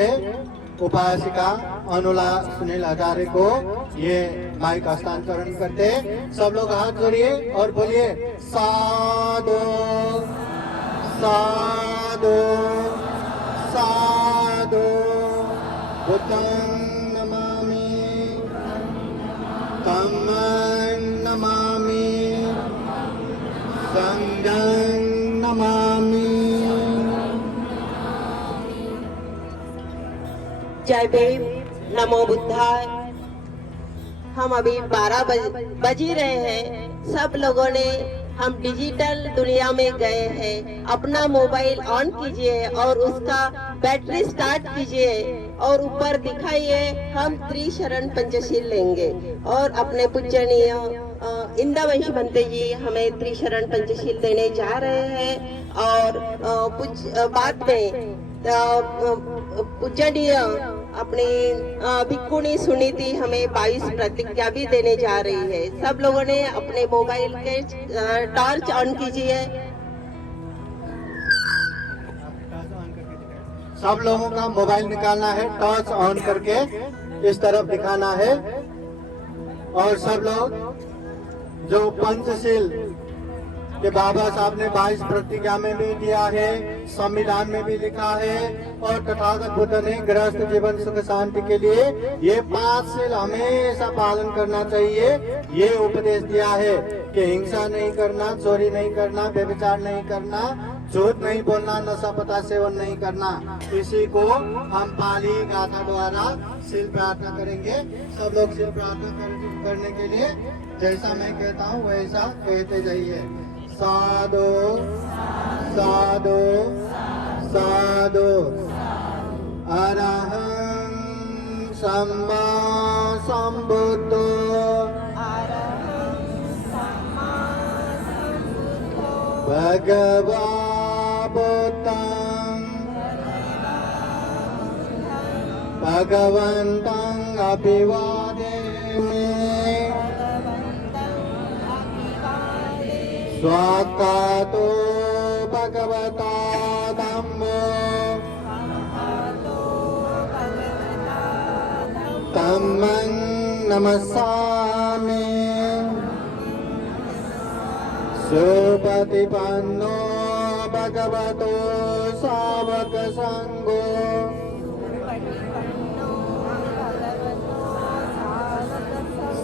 उपासिका अनुला सुनील हजारे को ये माइक हस्तांतरण करते। सब लोग हाथ जोड़िए और बोलिए साधु साधु साधु। बुद्धं नमामि धम्मं नमामि संघं नमामि। जय भीम, नमो बुद्धाय। हम अभी 12 बज ही रहे हैं। सब लोगों ने हम डिजिटल दुनिया में गए हैं। अपना मोबाइल ऑन कीजिए और उसका बैटरी स्टार्ट कीजिए और ऊपर दिखाइए हम त्रिशरण पंचशील लेंगे। और अपने पूजनीय इंद्रवंशी बनते जी हमें त्रिशरण पंचशील देने जा रहे हैं। और बाद में पूजनीय अपनी भिक्खुनी सुनीति हमें 22 प्रतिज्ञा भी देने जा रही है। सब लोगों ने अपने मोबाइल के टॉर्च ऑन कीजिए। सब लोगों का मोबाइल निकालना है, टॉर्च ऑन करके इस तरफ दिखाना है। और सब लोग जो पंचशील कि बाबा साहब ने 22 प्रतिज्ञा में भी दिया है, संविधान में भी लिखा है, और तथागत बुद्ध ने गृहस्थ जीवन सुख शांति के लिए ये 5 शील हमेशा पालन करना चाहिए। ये उपदेश दिया है कि हिंसा नहीं करना, चोरी नहीं करना, व्यभिचार नहीं करना, झूठ नहीं बोलना, नशा पता सेवन नहीं करना। इसी को हम पाली गाथा द्वारा शील प्रार्थना करेंगे। सब लोग शील प्रार्थना करने के लिए जैसा मैं कहता हूँ वैसा कहते जाइए। साधु साधु साधु अरहं सम्मा सम्बुद्धो भगवा बुद्धं भगवन्तं अभिवादेमि। स्वाकातो भगवता धम्मो धम्मं नमस्सामि। सुपतिपन्नो भगवतो सावक संघो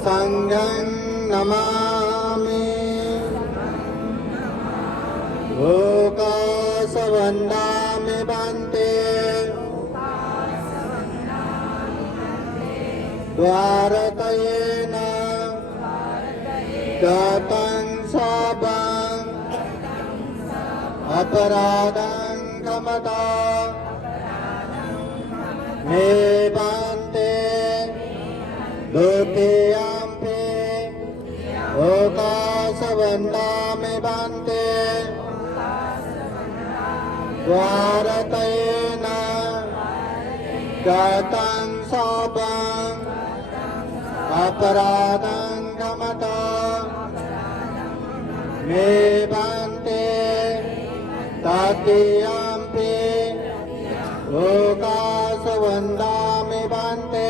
संघं नमामि। लोकासवन्दामि भन्ते द्वारतयेन गतं शापं अपराधं क्षमता मे भन्ते द्वितीयम्पि लोकासवन्दामि भन्ते द्वारतयेन गतं शापं अपराधं क्षमता मे भन्ते तृतीयम्पि लोकासवन्दामि भन्ते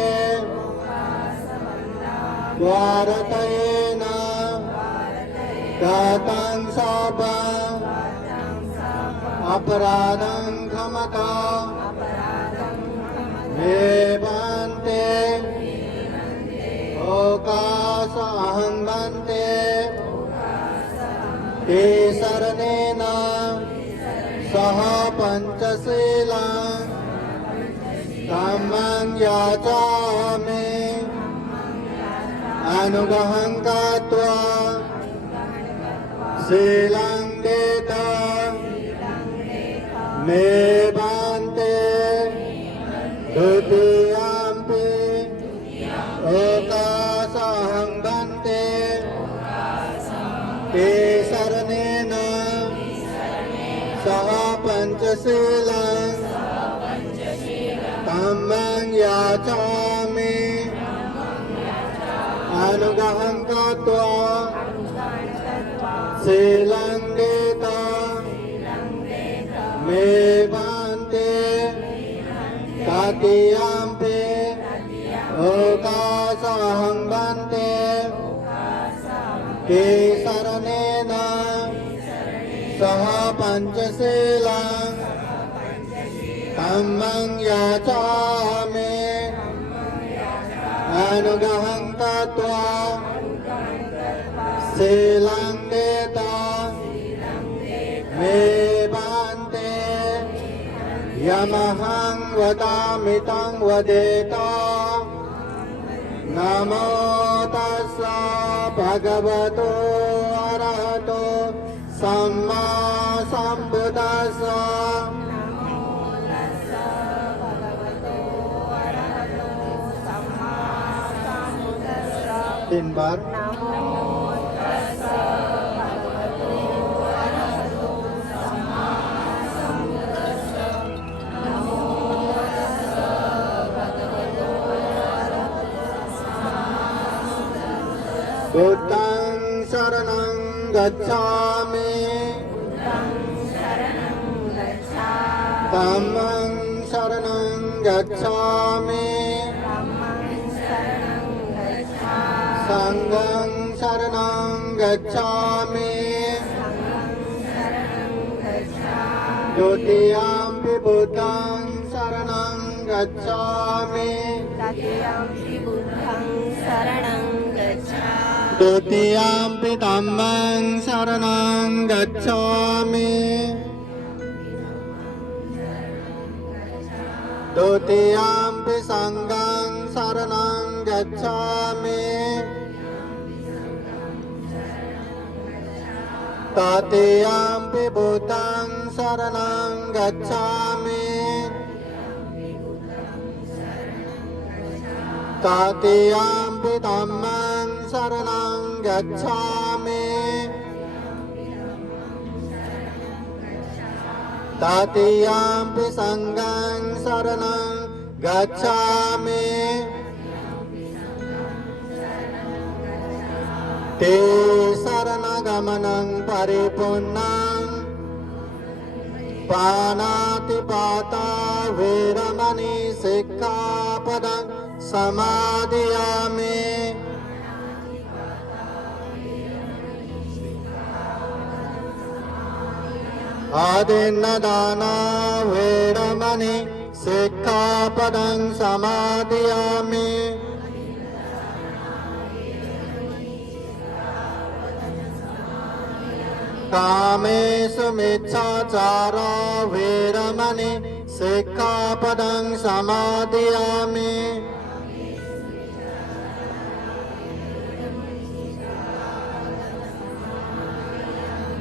वारतेन गतं सर्वं अपराधं क्षमता मे बन्ते ओकासहं बन्ते ते शरणेन सह पञ्चशीलं धम्मं याचामि अनुग्रहं कृत्वा शीलं देतं मे बन्ते द्वितीयम्पि ओकासहं बन्ते ते शरणेन सह पञ्चशीलं धम्मं याचामि अनुग्रहं कृत्वा शीलं देतं मे बन्ते तृतीयम्पि ओकासहं बन्ते ते शरणेन सह पञ्चशीलं धम्मं याचामि अनुग्रहं कृत्वा शीलं देतं मे बन्ते यमहं वदामि तं वदेत नमो तस्स भगवतो अरहतो सम्मा सम्बुद्धस्स 3 बार बुद्धं शरणं गच्छामि धम्मं शरणं गच्छामि संघं शरणं गच्छामि द्वितीयम्पि बुद्धं शरणं गच्छामि द्वितीयम्पि धम्मं शरणं गच्छामि द्वितीयम्पि संघं शरणं गच्छामि तृतीयम्पि बुद्धं शरणं गच्छामि तृतीयम्पि धम्मं शरणं गच्छामि तृतीयम्पि संघं शरणं गच्छामि ते शरणगमनं परिपूर्णं पाणातिपाता वेरमणि सिक्खापदं समादयामि आदिन्नदाना वेरमणि सिक्खापदं समादयामि कामेषु मिच्छाचारो वेरमणि सिक्खापदं समादयामि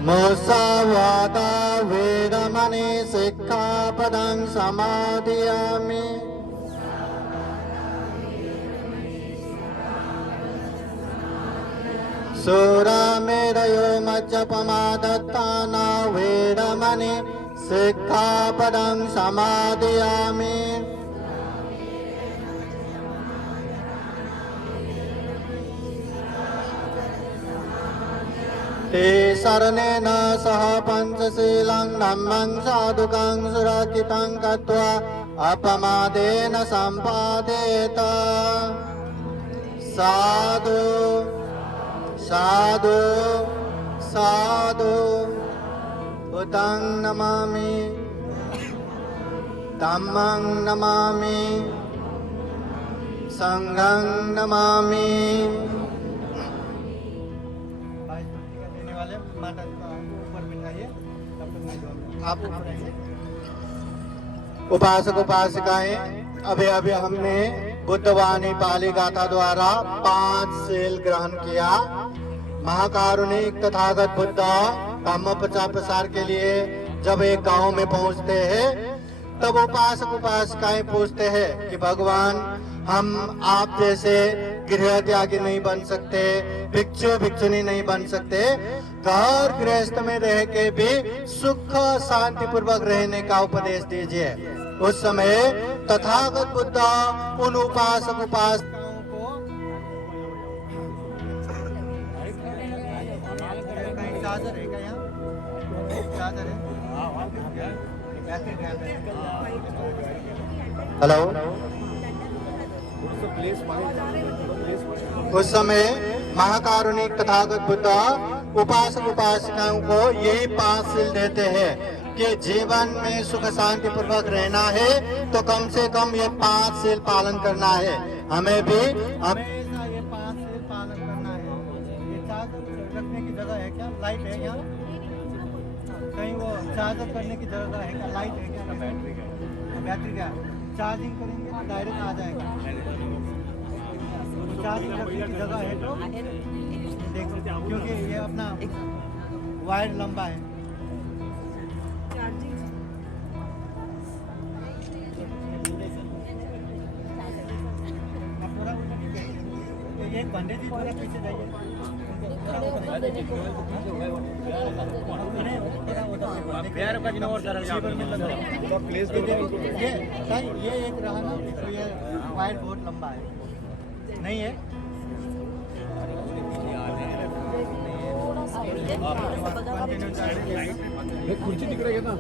मुसावादा वेरमणि सिक्खापदं समादयामि सुरामेरयो मज्जपमादत्ताना वेरमणि सिक्खापदं समादयामि ते शरणेन सह पञ्चशीलं धम्मं साधुकं सुरक्षितं कृत्वा अपमादेन सम्पादेत साधु साधु साधु बुद्धं नमामि धम्मं नमामि संघं नमामि। देने वाले माता को ऊपर बिठाइए, तब तक मैं आप उपासक उपासिकाएं, अभी अभी हमने बुद्धवाणी पाली गाथा द्वारा 5 सील ग्रहण किया। महाकारुणिक तथागत बुद्ध धम्म प्रचार के लिए जब एक गांव में पहुंचते हैं, तब उपासक उपासिकाएं पूछते हैं कि भगवान, हम आप जैसे गृह त्यागी नहीं बन सकते, भिक्षु भिक्षुनी नहीं बन सकते, घर गृहस्थ में रह के भी सुख शांति पूर्वक रहने का उपदेश दीजिए। उस समय तथागत बुद्ध उन उपासक उपासिकाओं को चार्जर है क्या यहाँ? चार्जर है? हेलो। उस समय महाकारुणिक तथागत बुद्ध उपासक उपासिकाओं को यही 5 सील देते हैं कि जीवन में सुख शांति पूर्वक रहना है तो कम से कम ये 5 सील पालन करना है। हमें भी हमेशा ये 5 सील पालन करना है। ये चार्जर रखने की जगह है क्या? लाइट है यहाँ कहीं? वो चार्जर करने की जगह है क्या? लाइट है क्या? बैटरी का? बैटरी का चार्जिंग करेंगे तो डायरेक्ट आ जाएगा। चार्जिंग रखने की जगह है तो देख, क्योंकि ये अपना वायर लंबा है। एक बंदे जी थोड़ा पीछे जाइए। ये एक रहा ना, तो ये वायर बहुत लंबा है, नहीं है? खुर्ची तिकडे घे ना,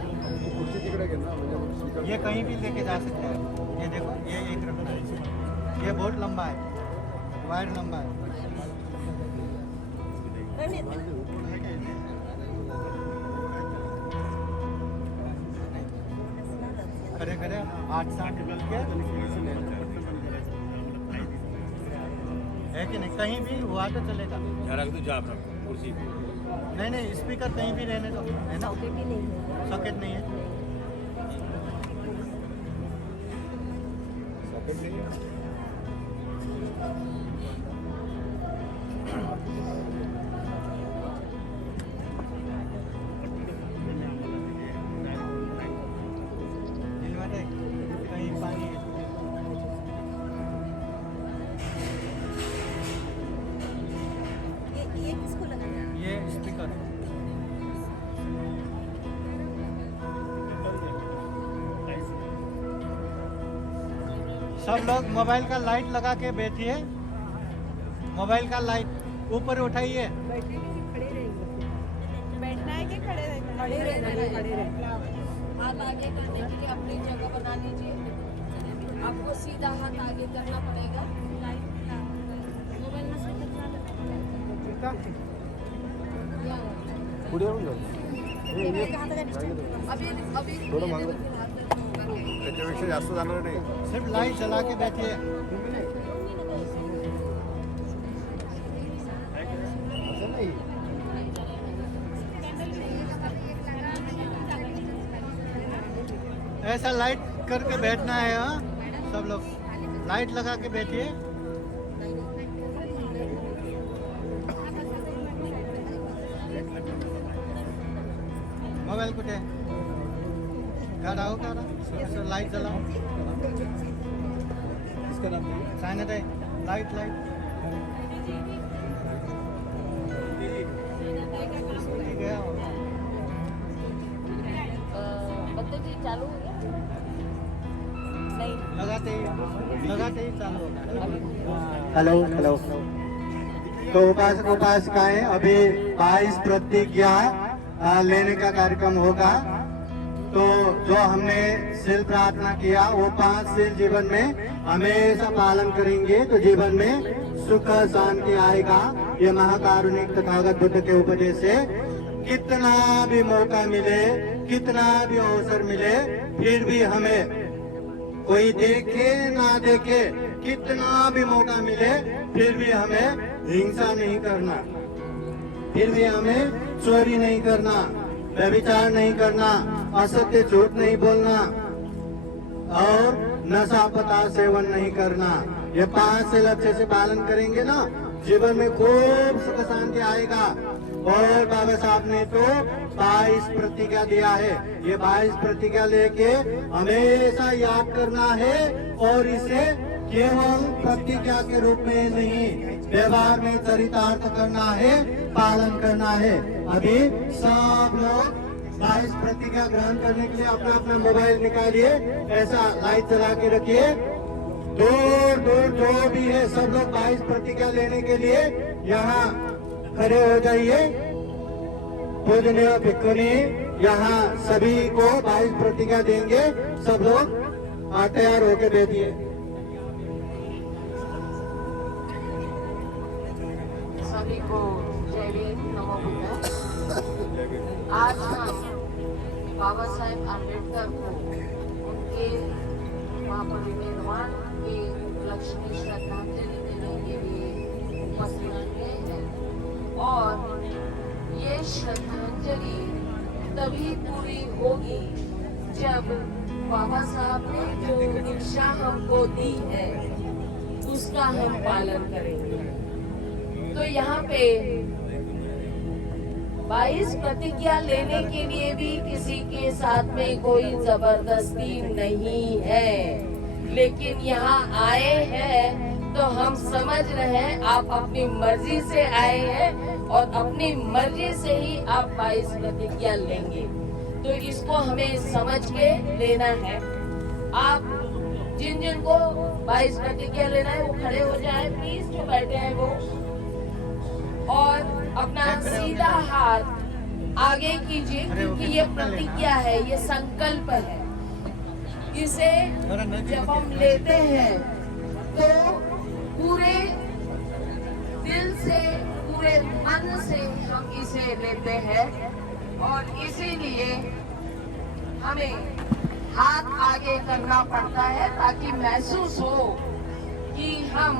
खुर्ची तिकडे घे ना, म्हणजे ये कहीं भी लेके जा सकते हैं। ये देखो, ये एक रखना है, ये बहुत लंबा है, वायर लंबा है। खड़े खड़े 8-7 निकल के है कि नहीं? कहीं भी हुआ तो चलेगा। कुर्सी नहीं, स्पीकर कहीं भी रहने दो, है ना? सॉकेट नहीं है। कहीं पानी है। ये किसको लगाना है? ये स्पीकर है। सब लोग मोबाइल का लाइट लगा के बैठिए। मोबाइल का लाइट ऊपर उठाइए। बैठना है कि खड़े रहना है? खड़े रहना। हाथ आगे करने के लिए अपनी जगह बना लीजिए। आपको सीधा हाथ आगे करना पड़ेगा। मोबाइल में से पुढे येऊन जाऊ. अभी थोडं मागं. त्याच्यापेक्षा जास्त जाणार नाही. सिर्फ लाइट जला के बैठिए। असं नाही. ऐसा लाइट करके बैठना है। हाँ, सब लोग लाइट लगा के बैठिए। मोबाइल कुठे? काढा लाइट जलाओ। इसका नाम साइनत है। लाइट लाइट बत्ती जी चालू हो गया? नहीं, लगाते ही चालू होगा। Hello hello. तो उपासक उपासिकाएं अभी 22 प्रतिज्ञा लेने का कार्यक्रम होगा। तो जो हमने सील प्रार्थना किया वो 5 सील जीवन में हमेशा पालन करेंगे तो जीवन में सुख शांति आएगा। ये महाकारुणिक तथागत बुद्ध के उपदेश से कितना भी मौका मिले, कितना भी अवसर मिले, फिर भी हमें कोई देखे ना देखे, कितना भी मौका मिले, फिर भी हमें हिंसा नहीं करना, फिर भी हमें चोरी नहीं करना, व्यभिचार नहीं करना, असत्य झूठ नहीं बोलना और नशा पदार्थ सेवन नहीं करना। ये 5 से लक्ष्य से पालन करेंगे ना, जीवन में खूब सुख शांति आएगा। और बाबा साहब ने तो 22 प्रतिज्ञा दिया है। ये 22 प्रतिज्ञा लेके हमेशा याद करना है और इसे केवल प्रतिज्ञा के रूप में नहीं, व्यवहार में चरितार्थ करना है, पालन करना है। अभी सब लोग 22 प्रतिज्ञा ग्रहण करने के लिए अपना अपना मोबाइल निकालिए, ऐसा लाइट जला के रखिए। दूर दूर जो भी है सब लोग 22 प्रतिज्ञा लेने के लिए यहाँ खड़े हो जाइए। पूजनीय भिक्षुनी यहाँ सभी को 22 प्रतिज्ञा देंगे, सब लोग तैयार होकर बैठिए। सभी को जय भीम, नमो बुद्धाय। आज हम बाबा साहेब आम्बेडकर को उनके महापरिनिर्वाण के उपलक्ष्य में श्रद्धांजलि देने के लिए उपस्थित हुए हैं और ये श्रद्धांजलि तभी पूरी होगी जब बाबा साहब ने जो दीक्षा हमको दी है उसका हम पालन करेंगे। तो यहाँ पे 22 प्रतिज्ञा लेने के लिए भी किसी के साथ में कोई जबरदस्ती नहीं है, लेकिन यहाँ आए हैं तो हम समझ रहे हैं आप अपनी मर्जी से आए हैं और अपनी मर्जी से ही आप 22 प्रतिज्ञा लेंगे। तो इसको हमें समझ के लेना है। आप जिन जिन को 22 प्रतिज्ञा लेना है वो खड़े हो जाए प्लीज, जो बैठे हैं वो, और अपना सीधा हाथ आगे कीजिए क्योंकि ये प्रतिज्ञा है, ये संकल्प है। इसे जब हम लेते हैं तो पूरे दिल से, पूरे मन से हम इसे लेते हैं और इसीलिए हमें हाथ आगे करना पड़ता है ताकि महसूस हो कि हम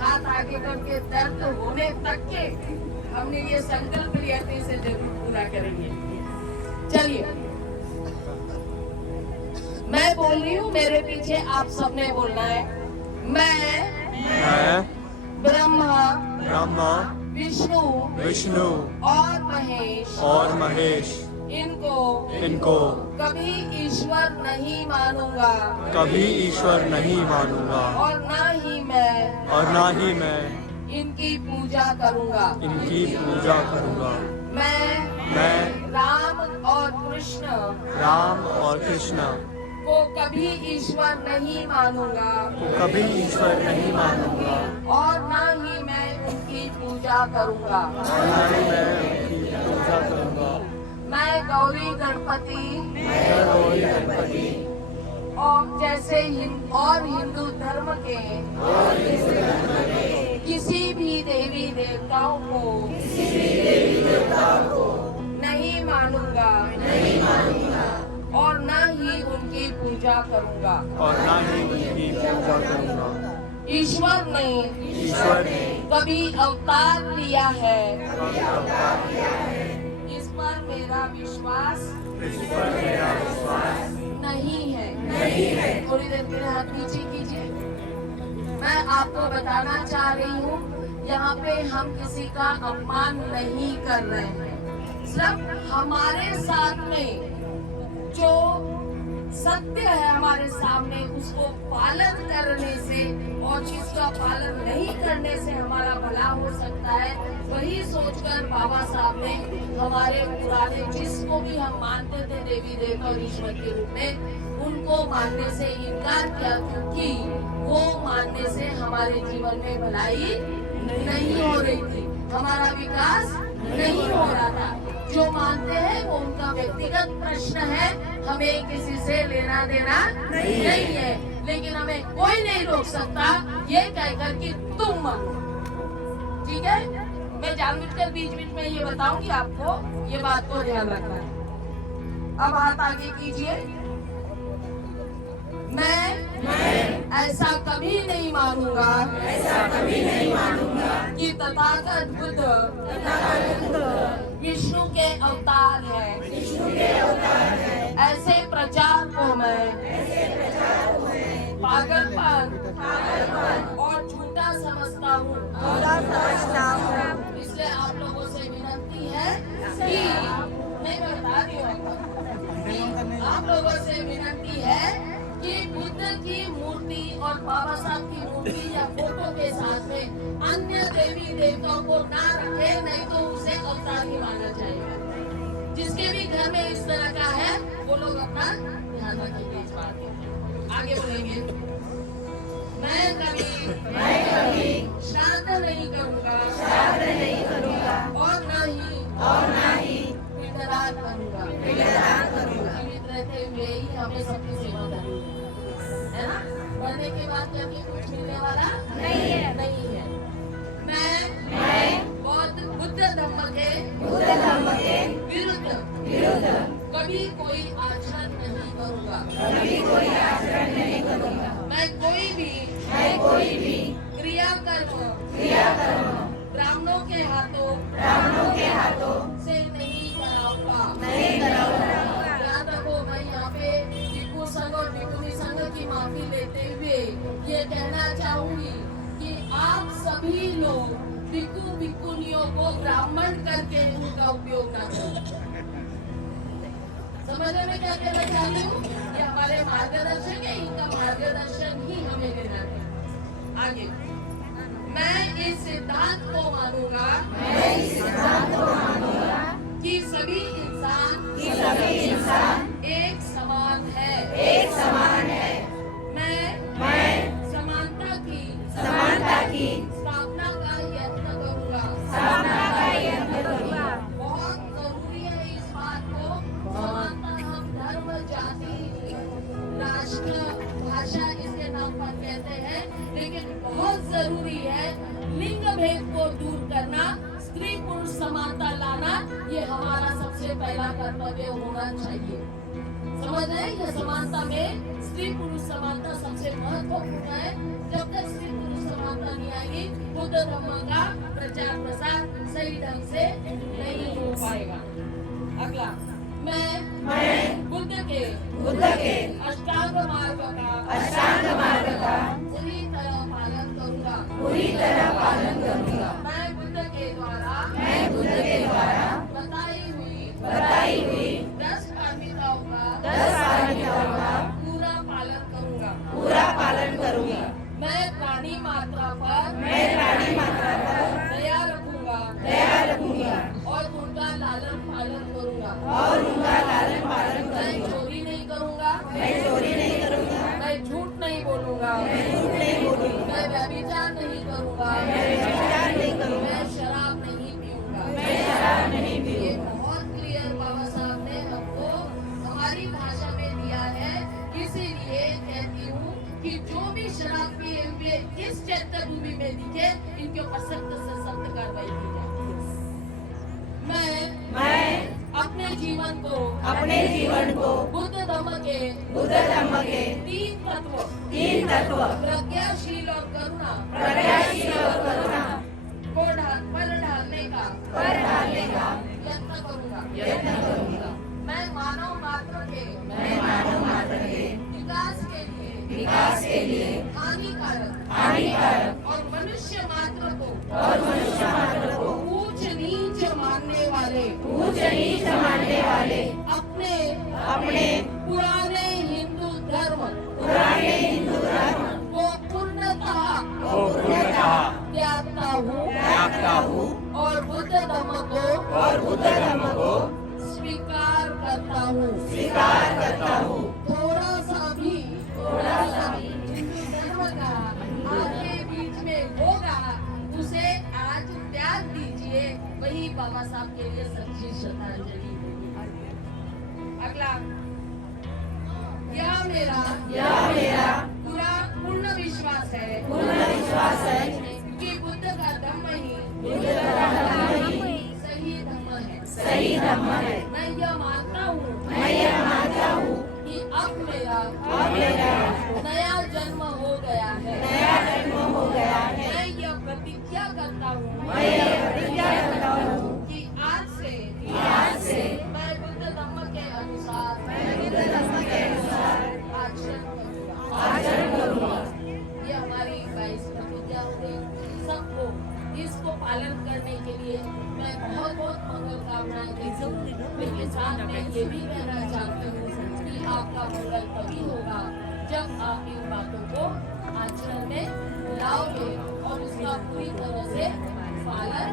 हाथ आगे करके दर्द होने तक के हमने ये संकल्प लिया था, इसे जरूर पूरा करेंगे। चलिए, मैं बोल रही हूँ, मेरे पीछे आप सबने बोलना है। मैं ब्रह्मा विष्णु और महेश इनको कभी ईश्वर नहीं मानूंगा और ना ही मैं इनकी पूजा करूंगा। मैं राम और कृष्ण को कभी ईश्वर नहीं मानूंगा और ना ही मैं उनकी पूजा करूंगा। मैं गौरी गणपति और जैसे हिंदू धर्म के किसी भी देवी देवताओं को नहीं मानूंगा और ना ही उनकी पूजा करूंगा। ईश्वर ने कभी अवतार लिया है, इस पर मेरा विश्वास नहीं है। थोड़ी देर के लिए हाथ नीचे कीजिए। मैं आपको बताना चाह रही हूँ, यहाँ पे हम किसी का अपमान नहीं कर रहे हैं, सिर्फ हमारे साथ में जो सत्य है हमारे सामने उसको पालन करने से और जिसका पालन नहीं करने से हमारा भला हो सकता है, वही सोचकर बाबा साहब ने हमारे पुराने जिसको भी हम मानते थे देवी देवता और ईश्वर के रूप में, उनको मानने से इनकार किया क्योंकि वो मानने से हमारे जीवन में भलाई नहीं हो रही थी, हमारा विकास नहीं हो रहा था। जो मानते हैं वो उनका व्यक्तिगत प्रश्न है, हमें किसी से लेना देना नहीं है, लेकिन हमें कोई नहीं रोक सकता ये कहकर कि तुम मानो। ठीक है, मैं जानबूझकर बीच बीच में ये बताऊंगी आपको, ये बात को ध्यान रखना है। अब हाथ आगे कीजिए। मैं ऐसा कभी नहीं मानूंगा कि तथागत बुद्ध विष्णु के अवतार है। ऐसे प्रचार को मैं पागलपन और झूठा समझता हूँ। इसलिए आप लोगों से विनती है कि मैं बता रही हूँ, आप लोगों से विनती है कि बुद्ध की मूर्ति और बाबा साहब की मूर्ति या फोटो के साथ में अन्य देवी देवताओं को ना रखे, नहीं तो उसे अवतार ही माना जाएगा। जिसके भी घर में इस तरह का है वो लोग अपना ध्यान रखेंगे इस बात को। आगे बोलेंगे, मैं कभी श्राद्ध नहीं करूँगा और ना ही पिंडदान करूँगा। जीवित रहते हुए ही हमें सबकी सेवा करनी है ना। मरने के बाद करके कुछ मिलने वाला नहीं है। मैं बुद्ध धम्म के विरुद्ध कभी कोई आचरण नहीं करूँगा। मैं कोई भी क्रियाकर्म ब्राह्मणों के हाथों से नहीं कराऊंगा। याद रखो, मैं यहाँ पे भिक्षु संघ और भिक्षुणी संघ की माफी लेते हुए ये कहना चाहूंगी कि आप सभी लोग भिक्षु भिक्षुणियों को ब्राह्मण करके उनका उपयोग न करें। समझने में क्या कहना चाहती हूँ? ये हमारे मार्गदर्शक है, इनका मार्गदर्शन ही हमें लेना है। आगे, मैं इस सिद्धांत को मानूंगा कि सभी इंसान एक समान है। मैं समानता की स्थापना का यत्न करूंगा। बहुत जरूरी है इस बात को। समानता हम धर्म, जाति, राष्ट्र, भाषा इसके नाम पर कहते हैं, लेकिन बहुत जरूरी है लिंग भेद को दूर करना, स्त्री पुरुष समानता लाना। ये हमारा सबसे पहला कर्तव्य होना चाहिए। समझ रहे हैं? ये समानता में स्त्री पुरुष समानता सबसे महत्वपूर्ण है। जब तक स्त्री पुरुष समानता नहीं आएगी, बुद्ध धर्म का प्रचार प्रसार सही ढंग से नहीं हो पाएगा। अगला, मैं बुद्ध के अष्टांग मार्ग का पूरी तरह पालन करूंगा। मैं बुद्ध के द्वारा बताई हुई 10 पारमिताओं का पूरा पालन करूंगा। मैं प्राणी मात्रा पर दया रखूंगा और उनका लालन पालन करूंगा। मैं चोरी नहीं करूंगा। मैं झूठ नहीं बोलूंगा। मैं व्यभिचार नहीं करूंगा। मैं शराब नहीं पीऊंगा। ये बहुत क्लियर बाबा साहब ने हमको हमारी भाषा में दिया है। इसीलिए कहती हूँ कि जो भी शराब पिए हुए इस चैत्य भूमि में दिखे, इनके ऊपर सख्त से सख्त कार्रवाई की जाए। मैं अपने जीवन को बुद्ध धम्म के तीन तत्व प्रज्ञाशील और करुणा को पर ढालने का यत्न करूंगा। मैं मानव मात्र के विकास के लिए हानिकारक और मनुष्य मात्र को ऊंच नीच मानने वाले अपने पुराने हिंदू धर्म को पूर्णतः त्यागता हूँ और बुद्ध धर्म को स्वीकार करता हूँ। थोड़ा सा भी हिंदू धर्म का आगे बीच में होगा, उसे आज त्याग दीजिए। वही बाबा साहब के लिए सच्ची श्रद्धांजलि होगी। अगला, यह मेरा पूर्ण विश्वास है कि बुद्ध का धम्म ही मैं यह मानता हूँ कि अब मेरा नया जन्म हो गया है। मैं यह प्रतिज्ञा करता हूँ कि आज से मैं बुद्ध धर्म के अनुसार आचरण करूँगा। ये हमारी 22 प्रतिज्ञा होगी। सबको इसको पालन करने के लिए मैं बहुत बहुत मंगल कामनाएं देती हूँ। लेकिन साथ में ये भी कहना चाहती हूँ कि आपका मंगल तभी होगा जब आप इन बातों को आचरण में लाओगे और उसका पूरी तरह से पालन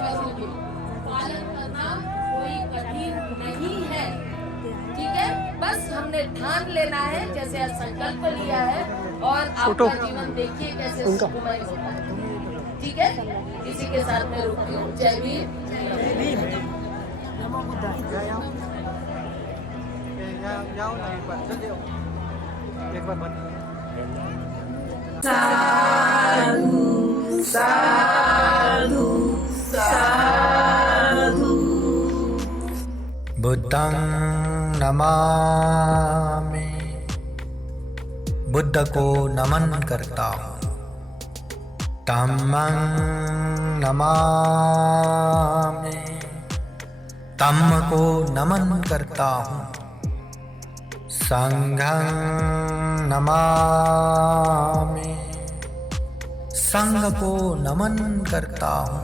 करोगे। पालन करना कोई कठिन नहीं है, ठीक है। बस हमने ठान लेना है, जैसे आज संकल्प लिया है, और आपका जीवन देखिए कैसे सुखमय होता है, ठीक है। इसी के साथ मैं रुकती हूँ। जय भीम। जाओ ना एक बार, जल्दी आओ। एक बार बंद। बुद्धं नमामि। बुद्ध को नमन करता हूँ। धम्मं नमामि। धम्म को नमन करता हूँ। संघं नमामि। संघ को नमन करता हूँ।